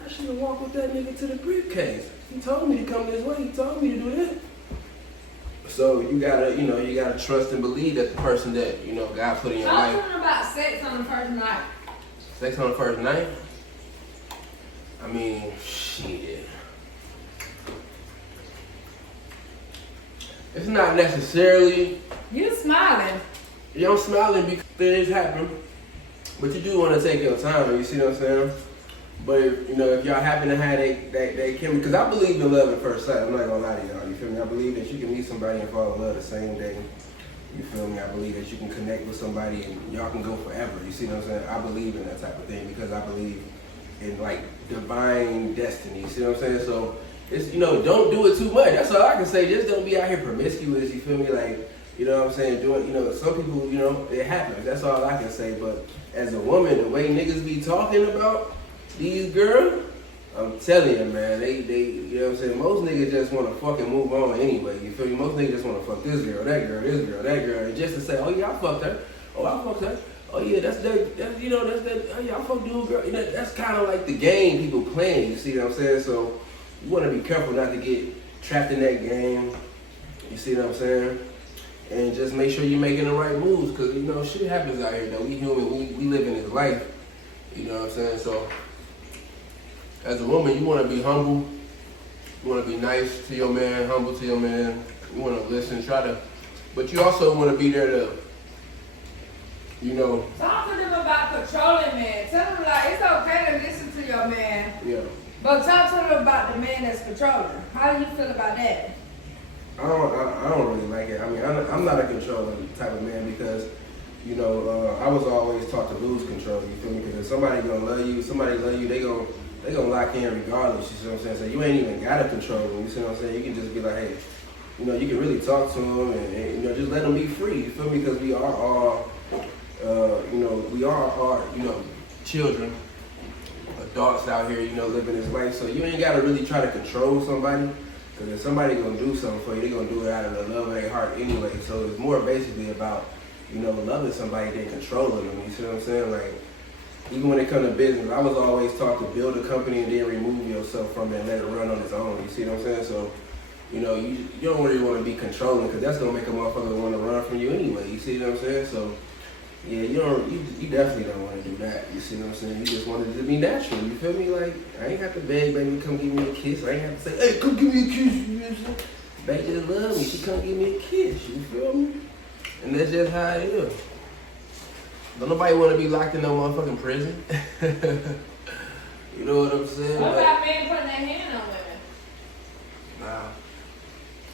I should have walked with that nigga to the briefcase. He told me to come this way, he told me to do this. So you gotta trust and believe that the person that, God put in your life. Talk to them about sex on the first night. Sex on the first night? I mean, shit. It's not necessarily. You smiling. I'm smiling because things happen. But you do want to take your time, you see what I'm saying? But if y'all happen to have that chemistry, because I believe in love at first sight. I'm not gonna lie to y'all. You feel me? I believe that you can meet somebody and fall in love the same day. You feel me? I believe that you can connect with somebody and y'all can go forever. You see what I'm saying? I believe in that type of thing because I believe in like divine destiny. You see what I'm saying? So it's don't do it too much. That's all I can say. Just don't be out here promiscuous. You feel me? Like what I'm saying? Doing some people it happens. That's all I can say. But as a woman, the way niggas be talking about these girls, I'm telling you, man, they you know what I'm saying? Most niggas just want to fucking move on anyway. You feel me? Most niggas just want to fuck this girl, that girl, this girl, that girl, and just to say, oh yeah, I fucked her. Oh, I fucked her. Oh yeah, that's that. Oh yeah, I fucked dude, girl. That's kind of like the game people playing. You see what I'm saying? So you want to be careful not to get trapped in that game. You see what I'm saying? And just make sure you're making the right moves, because shit happens out here. Though we human, we live in this life. You know what I'm saying? So as a woman, you want to be humble. You want to be nice to your man, humble to your man. You want to listen, but you also want to be there to, Talk to them about controlling men. Tell them like it's okay to listen to your man. Yeah. But talk to them about the man that's controlling. How do you feel about that? I don't really like it. I mean, I'm not a controlling type of man because, I was always taught to lose control. You feel me? Because if somebody love you, they gonna lock in regardless. You see what I'm saying? So you ain't even gotta control them. You see what I'm saying? You can just be like, hey, you can really talk to them and just let them be free. You feel me? Because we are all, children, adults out here, living this life. So you ain't gotta really try to control somebody. Because if somebody gonna do something for you, they gonna do it out of the love of their heart anyway. So it's more basically about, loving somebody than controlling them. You see what I'm saying? Like, even when it comes to business, I was always taught to build a company and then remove yourself from it and let it run on its own. You see what I'm saying? So, you don't really want to be controlling because that's gonna make a motherfucker want to run from you anyway. You see what I'm saying? So, yeah, you definitely don't want to do that. You see what I'm saying? You just want it to be natural. You feel me? Like, I ain't have to beg baby come give me a kiss. I ain't have to say, hey, come give me a kiss. You know what I'm saying? Baby just love me. She come give me a kiss. You feel me? And that's just how it is. Don't nobody want to be locked in no motherfucking prison. You know what I'm saying? What about men putting their hand on women? Nah.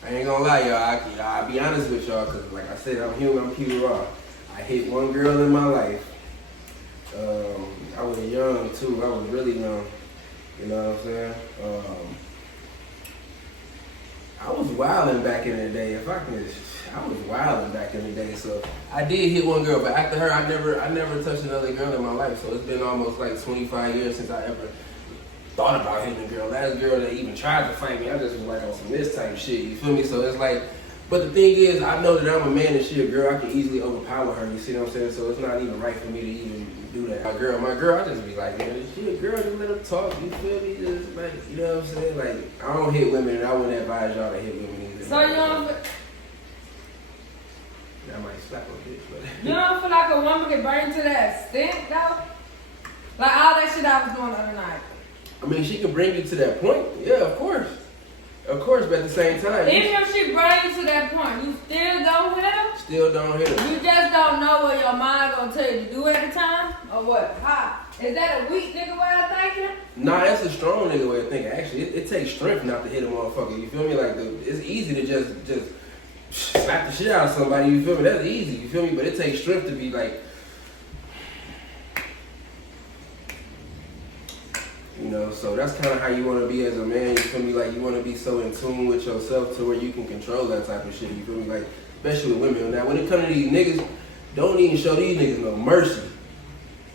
I ain't gonna lie, y'all. I'll be honest with y'all, because like I said, I'm human, I'm pure raw. I hit one girl in my life. I was young, too. I was really young. You know what I'm saying? I was wilding back in the day. I was wilding back in the day. So I did hit one girl, but after her, I never touched another girl in my life. So it's been almost like 25 years since I ever thought about hitting a girl. Last girl that even tried to fight me, I just was like on some this type shit. You feel me? So it's like, but the thing is, I know that I'm a man and she a girl. I can easily overpower her. You see what I'm saying? So it's not even right for me to even do that. My girl, I just be like, man, she a girl, just let her talk. You feel me? Just like, you know what I'm saying? Like, I don't hit women, and I wouldn't advise y'all to hit women either. So you don't. I might slap a bitch, but You don't feel like a woman can burn to that extent, though? Like all that shit I was doing the other night. I mean, she can bring you to that point. Yeah, of course. Of course, but at the same time, Even if she bring you to that point, you still don't hit her? still don't hit her. You just don't know what your mind gonna tell you to do at the time? Or what? How? Is that a weak nigga way of thinking? Nah, that's a strong nigga way of thinking. Actually, it takes strength not to hit a motherfucker. You feel me? Like, it's easy to just slap the shit out of somebody. You feel me? That's easy. You feel me? But it takes strength to be like, you know. So that's kind of how you want to be as a man. You feel me? Like, you want to be so in tune with yourself to where you can control that type of shit. You feel me? Like, especially with women. Now, when it comes to these niggas, don't even show these niggas no mercy.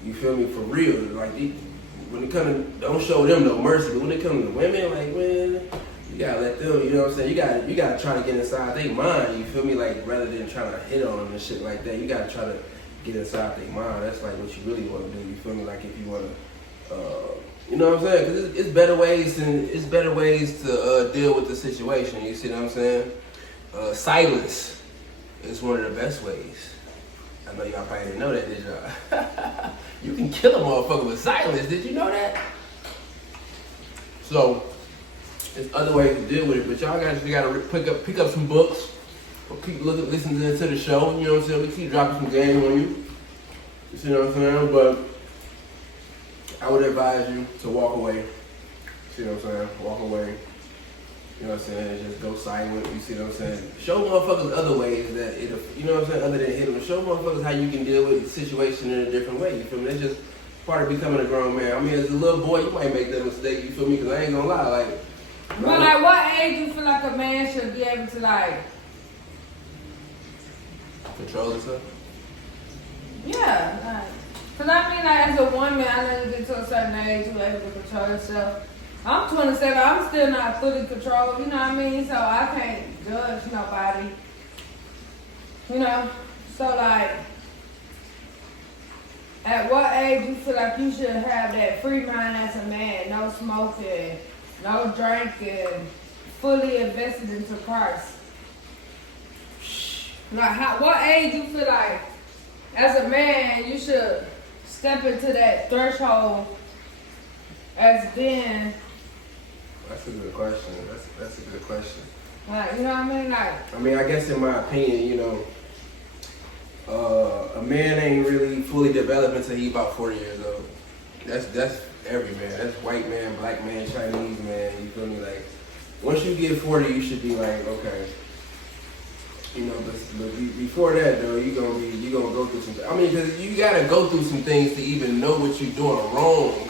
You feel me? For real. Like, when it comes to, don't show them no mercy. But when it comes to women, like, man, you gotta let them, you know what I'm saying? You gotta try to get inside their mind, you feel me? Like, rather than trying to hit on them and shit like that, you gotta try to get inside their mind. That's like what you really want to do, you feel me? Like, if you want to, you know what I'm saying? Because it's better ways to deal with the situation, you see what I'm saying? Silence is one of the best ways. I know y'all probably didn't know that, did y'all? You can kill a motherfucker with silence. Did you know that? So, there's other ways to deal with it, but y'all gotta pick up some books, or keep listening to the show. You know what I'm saying? We keep dropping some game on you. You see what I'm saying? But I would advise you to walk away. See what I'm saying? Walk away. You know what I'm saying? Just go silent. You see what I'm saying? Show motherfuckers other ways that it'll, you know what I'm saying? Other than hit them. Show motherfuckers how you can deal with the situation in a different way. You feel me? That's just part of becoming a grown man. I mean, as a little boy, you might make that mistake. You feel me? Because I ain't gonna lie. Like, but like, what age you feel like a man should be able to like control himself? Yeah, like, cause I mean, like, as a woman, I know you get to a certain age, you're able to control yourself. I'm 27, I'm still not fully controlled, you know what I mean? So I can't judge nobody, you know? So like, at what age you feel like you should have that free mind as a man, no smoking, no drinking, fully invested into Christ? Like, what age you feel like, as a man, you should step into that threshold as being? That's a good question. That's a good question. Like, you know what I mean? Like, I mean, I guess in my opinion, you know, a man ain't really fully developed until he about 40 years old. That's every man. That's white man, black man, Chinese man. You feel me? Like, once you get 40, you should be like, okay. You know, but before that though, you gonna go through some. I mean, because you gotta go through some things to even know what you're doing wrong.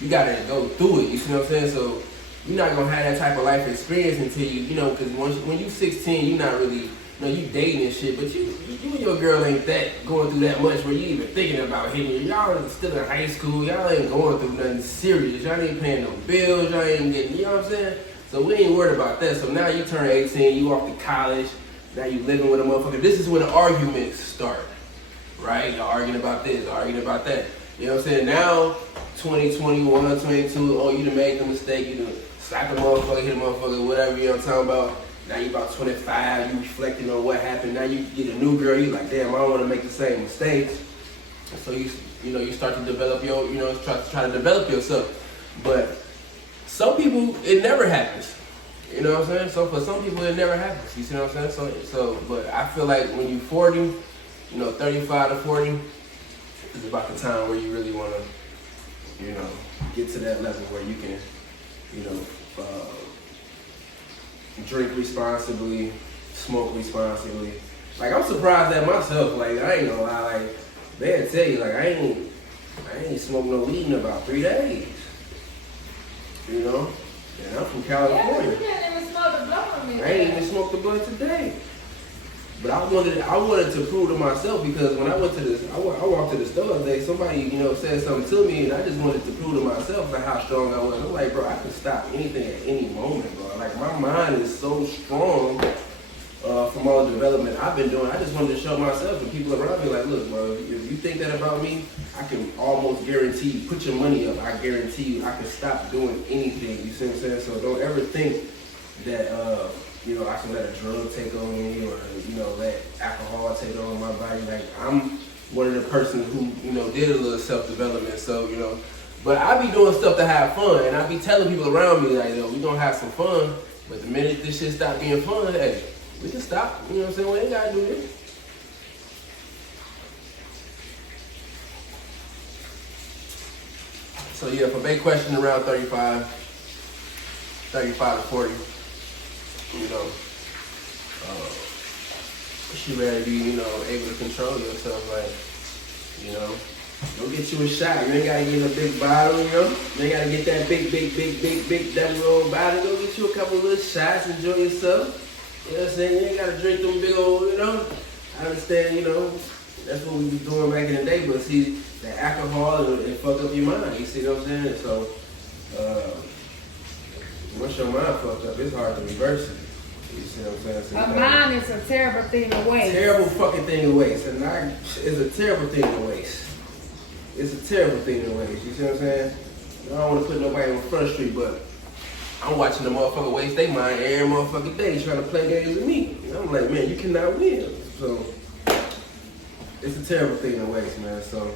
You gotta go through it. You see what I'm saying? So you're not gonna have that type of life experience until you know, because when you 16, you're not really, you know, you dating and shit. But you and your girl ain't that going through that much where you even thinking about hitting you. Y'all are still in high school. Y'all ain't going through nothing serious. Y'all ain't paying no bills. Y'all ain't getting. You know what I'm saying? So we ain't worried about that. So now you turn 18. You off to college. Now you living with a motherfucker. This is when the arguments start, right? Y'all arguing about this, arguing about that. You know what I'm saying? Now, 20, 21, 22, oh, you done made the mistake. You done slapped a motherfucker, hit a motherfucker, whatever, you know what I'm talking about. Now you about 25, you reflecting on what happened. Now you get a new girl, you like, damn, I don't want to make the same mistakes. So you start to develop your, you know, try to develop yourself. But some people, it never happens. You know what I'm saying? So for some people, it never happens. You see what I'm saying? So, but I feel like when you're 40, you know, 35 to 40 is about the time where you really want to, you know, get to that level where you can, you know, drink responsibly, smoke responsibly. Like, I'm surprised at myself. Like, I ain't gonna lie. Like, they'll tell you, like, I ain't smoked no weed in about 3 days. You know? And I'm from California. yeah, you didn't even smoke the blunt on me. I ain't even smoked the blunt today. But I wanted to prove to myself, because when I went to this, I walked to the store the other day, somebody, you know, said something to me, and I just wanted to prove to myself like how strong I was. I'm like, bro, I can stop anything at any moment, bro. Like, my mind is so strong from all the development I've been doing. I just wanted to show myself and people around me, like, look, bro, if you think that about me, I can almost guarantee you, put your money up, I guarantee you I can stop doing anything. You see what I'm saying? So don't ever think that, you know, I can let a drug take on me, or, you know, let alcohol take on my body. Like, I'm one of the persons who, you know, did a little self-development. So, you know, but I be doing stuff to have fun, and I be telling people around me, like, yo, we gonna have some fun. But the minute this shit stop being fun, hey, we can stop. You know what I'm saying? We ain't gotta do this. So yeah, for big question around 35 to 40, you know, she ready to be, you know, able to control yourself, like, you know, go get you a shot. You ain't gotta get a big bottle, you know. You ain't gotta get that big double old bottle. Go get you a couple little shots, enjoy yourself. You know what I'm saying? You ain't gotta drink them big old, you know. I understand, you know, that's what we was doing back in the day, but see, the alcohol, it fuck up your mind, you see what I'm saying? So, once your mind fucked up, it's hard to reverse it. You see what I'm saying? So, a mind is a terrible thing to waste. Terrible fucking thing to waste. And it's a terrible thing to waste. It's a terrible thing to waste. You see what I'm saying? I don't want to put nobody on Front Street, but I'm watching the motherfucker waste their mind every motherfucking day trying to play games with me. And I'm like, man, you cannot win. So, it's a terrible thing to waste, man. So,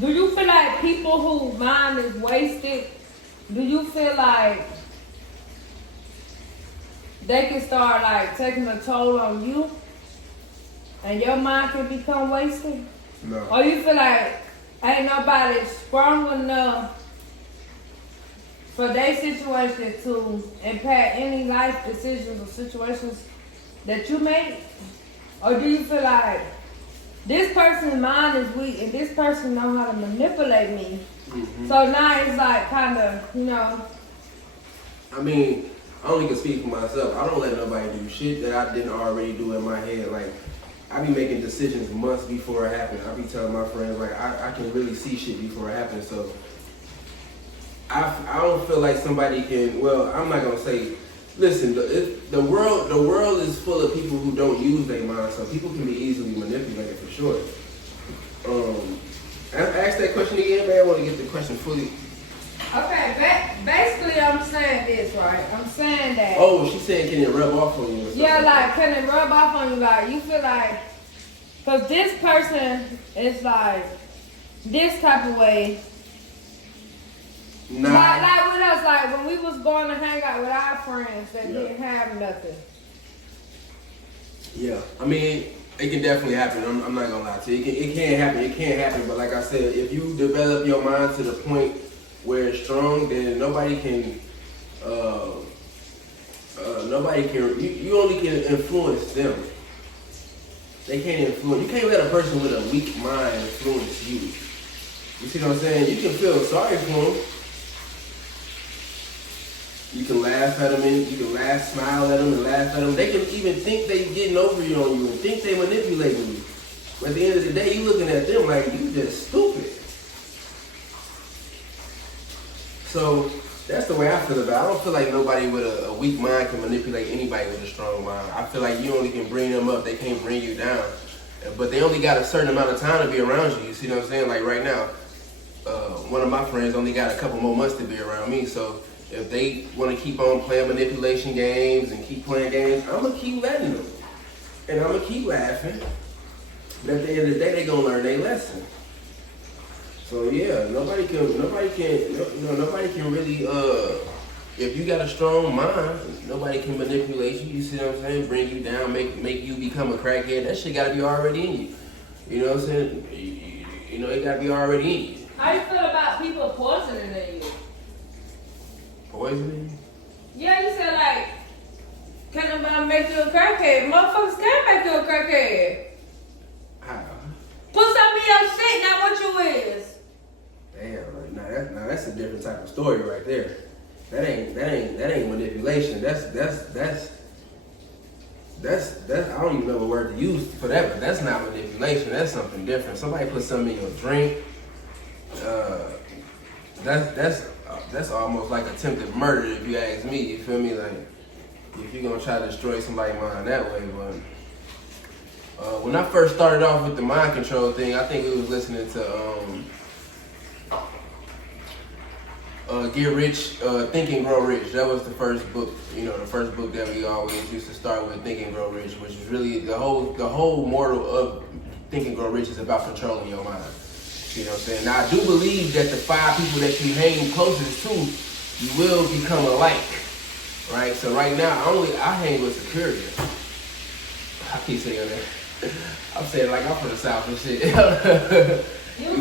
do you feel like people whose mind is wasted, do you feel like they can start like taking a toll on you and your mind can become wasted? no. Or you feel like ain't nobody strong enough for their situation to impact any life decisions or situations that you make? Or do you feel like this person's mind is weak and this person know how to manipulate me? Mm-hmm. So now it's like kind of, you know. I mean, I only can speak for myself. I don't let nobody do shit that I didn't already do in my head. Like, I be making decisions months before it happens. I be telling my friends, like, I can really see shit before it happens. So, I don't feel like somebody can, well, I'm not going to say, listen, the world is full of people who don't use their mind, so people can be easily manipulated for sure. Ask that question again, man. I want to get the question fully. Okay, basically I'm saying this, right? I'm saying that. Oh, she's saying can it rub off on you? Yeah, like can it rub off on you? Like you feel like, cause this person is like this type of way. Nah. Like with us, like when we was going to hang out with our friends that didn't have nothing. Yeah, I mean, it can definitely happen. I'm not gonna lie to you. It can happen. It can happen. But like I said, if you develop your mind to the point where it's strong, then nobody can. You only can influence them. They can't influence. You can't let a person with a weak mind influence you. You see what I'm saying? You can feel sorry for them. You can laugh at them, and you can smile at them, and laugh at them. They can even think they getting over you on you, and think they manipulating you. But at the end of the day, you looking at them like you just stupid. So that's the way I feel about it. I don't feel like nobody with a weak mind can manipulate anybody with a strong mind. I feel like you only can bring them up, they can't bring you down. But they only got a certain amount of time to be around you. You see what I'm saying? Like right now, one of my friends only got a couple more months to be around me. So if they want to keep on playing manipulation games and keep playing games, I'm going to keep letting them. And I'm going to keep laughing. But at the end of the day, they're going to learn their lesson. So yeah, nobody can really, if you got a strong mind, nobody can manipulate you, you see what I'm saying? Bring you down, make you become a crackhead. That shit gotta be already in you. You know what I'm saying? You know, it gotta be already in you. How you feel about people poisoning you? Poisoning? Yeah, you said like, can nobody make you a crackhead? Motherfuckers can make you a crackhead. How? Put some in your shit, not what you is. Damn, now that's a different type of story right there. That ain't manipulation. That's I don't even know what word to use for that, but that's not manipulation. That's something different. Somebody put something in your drink. That's almost like attempted murder if you ask me. You feel me? Like if you're gonna try to destroy somebody's mind that way, but. When I first started off with the mind control thing, I think we was listening to Get Rich, Think and Grow Rich. That was the first book, the first book that we always used to start with, Think and Grow Rich, which is really the whole moral of Think and Grow Rich is about controlling your mind. You know what I'm saying? Now I do believe that the 5 people that you hang closest to, you will become alike. right? So right now, I hang with security. I keep saying that. I'm saying like I'm from the South and shit. You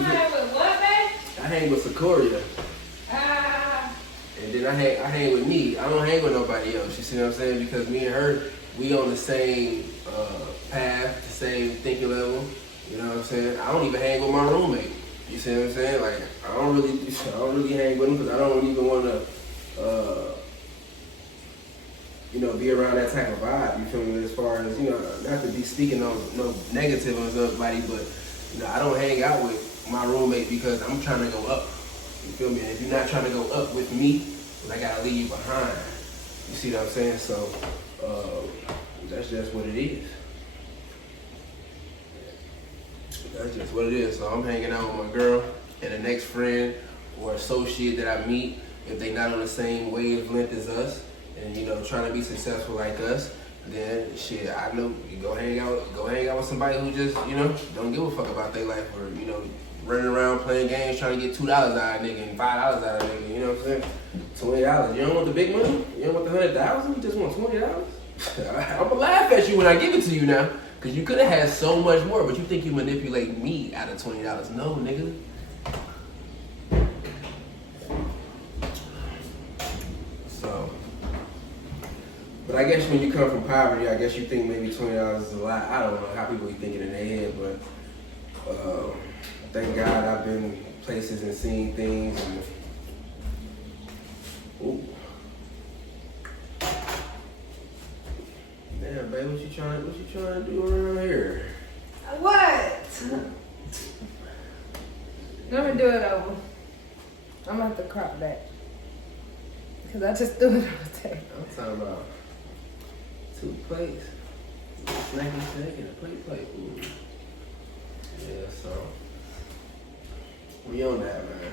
hang with what, babe? I hang with Sequoia. And then I hang with me. I don't hang with nobody else. You see what I'm saying? Because me and her, we on the same path, the same thinking level. You know what I'm saying? I don't even hang with my roommate. You see what I'm saying? Like I don't really hang with him because I don't even want to, be around that type of vibe. You feel me? As far as not to be speaking no negative on somebody, but I don't hang out with my roommate because I'm trying to go up. You feel me? And if you're not trying to go up with me, then I gotta leave you behind. You see what I'm saying? So that's just what it is. That's just what it is. So I'm hanging out with my girl and the next friend or associate that I meet, if they not on the same wavelength as us, and trying to be successful like us, then shit, I know you go hang out with somebody who just don't give a fuck about their life, or running around playing games trying to get $2 out of nigga and $5 out of nigga. You know what I'm saying? $20. You don't want the big money? You don't want the 100,000? You just want $20? I'm gonna laugh at you when I give it to you now, cause you could have had so much more, but you think you manipulate me out of $20? No, nigga. So, but I guess when you come from poverty, I guess you think maybe $20 is a lot. I don't know how people be thinking in their head, but thank God I've been places and seen things. And, ooh. Damn, babe, what you trying to do around here? What? Let me do it over. I'm gonna have to crop that. Cause I just threw it on the table. I'm talking about 2 plates. Snacky snack and a plate. Ooh. Yeah, so we on that, man.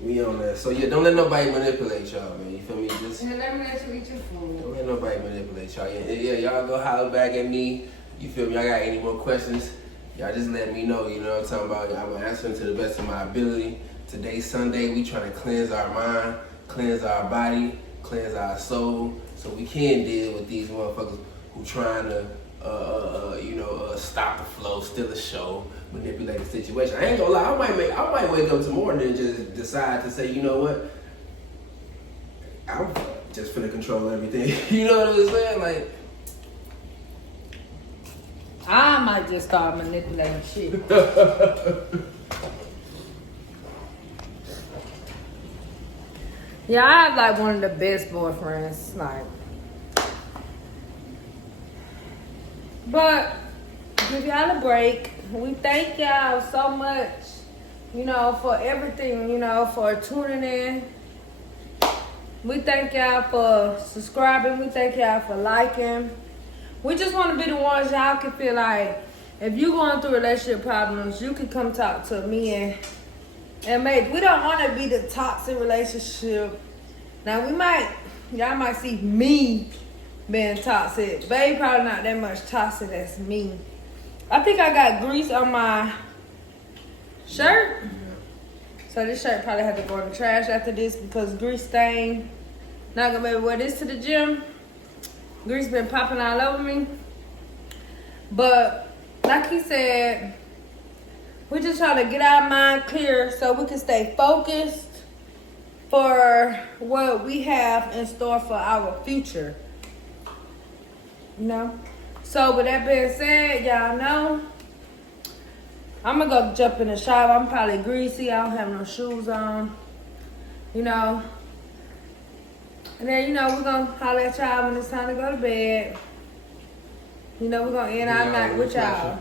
We on that. So yeah, don't let nobody manipulate y'all, man. You feel me? Just And let me let you eat your food. don't let nobody manipulate y'all. Yeah, y'all go holler back at me. You feel me? Y'all got any more questions? Y'all just let me know. You know what I'm talking about? I'm gonna answer them to the best of my ability. Today's Sunday. We trying to cleanse our mind, cleanse our body, cleanse our soul, so we can deal with these motherfuckers who trying to stop the flow, steal the show, manipulate the situation. I ain't gonna lie, I might wake up tomorrow and just decide to say, you know what, I'm just finna control everything. You know what I'm saying? Like, I might just start manipulating shit. Yeah, I have like one of the best boyfriends, like. But give y'all a break. We thank y'all so much, for everything, for tuning in. We thank y'all for subscribing. We thank y'all for liking. We just want to be the ones y'all can feel like, if you going through relationship problems, you can come talk to me and maybe we don't want to be the toxic relationship. Now y'all might see me being toxic. Babe probably not that much toxic as me. I think I got grease on my shirt. So this shirt probably had to go in the trash after this because grease stain. Not gonna be able to wear this to the gym. Grease been popping all over me. But like he said, we just trying to get our mind clear so we can stay focused for what we have in store for our future. So with that being said, y'all know, I'm gonna go jump in the shower. I'm probably greasy. I don't have no shoes on. And then, we're gonna holler at y'all when it's time to go to bed. We're gonna end our night with y'all.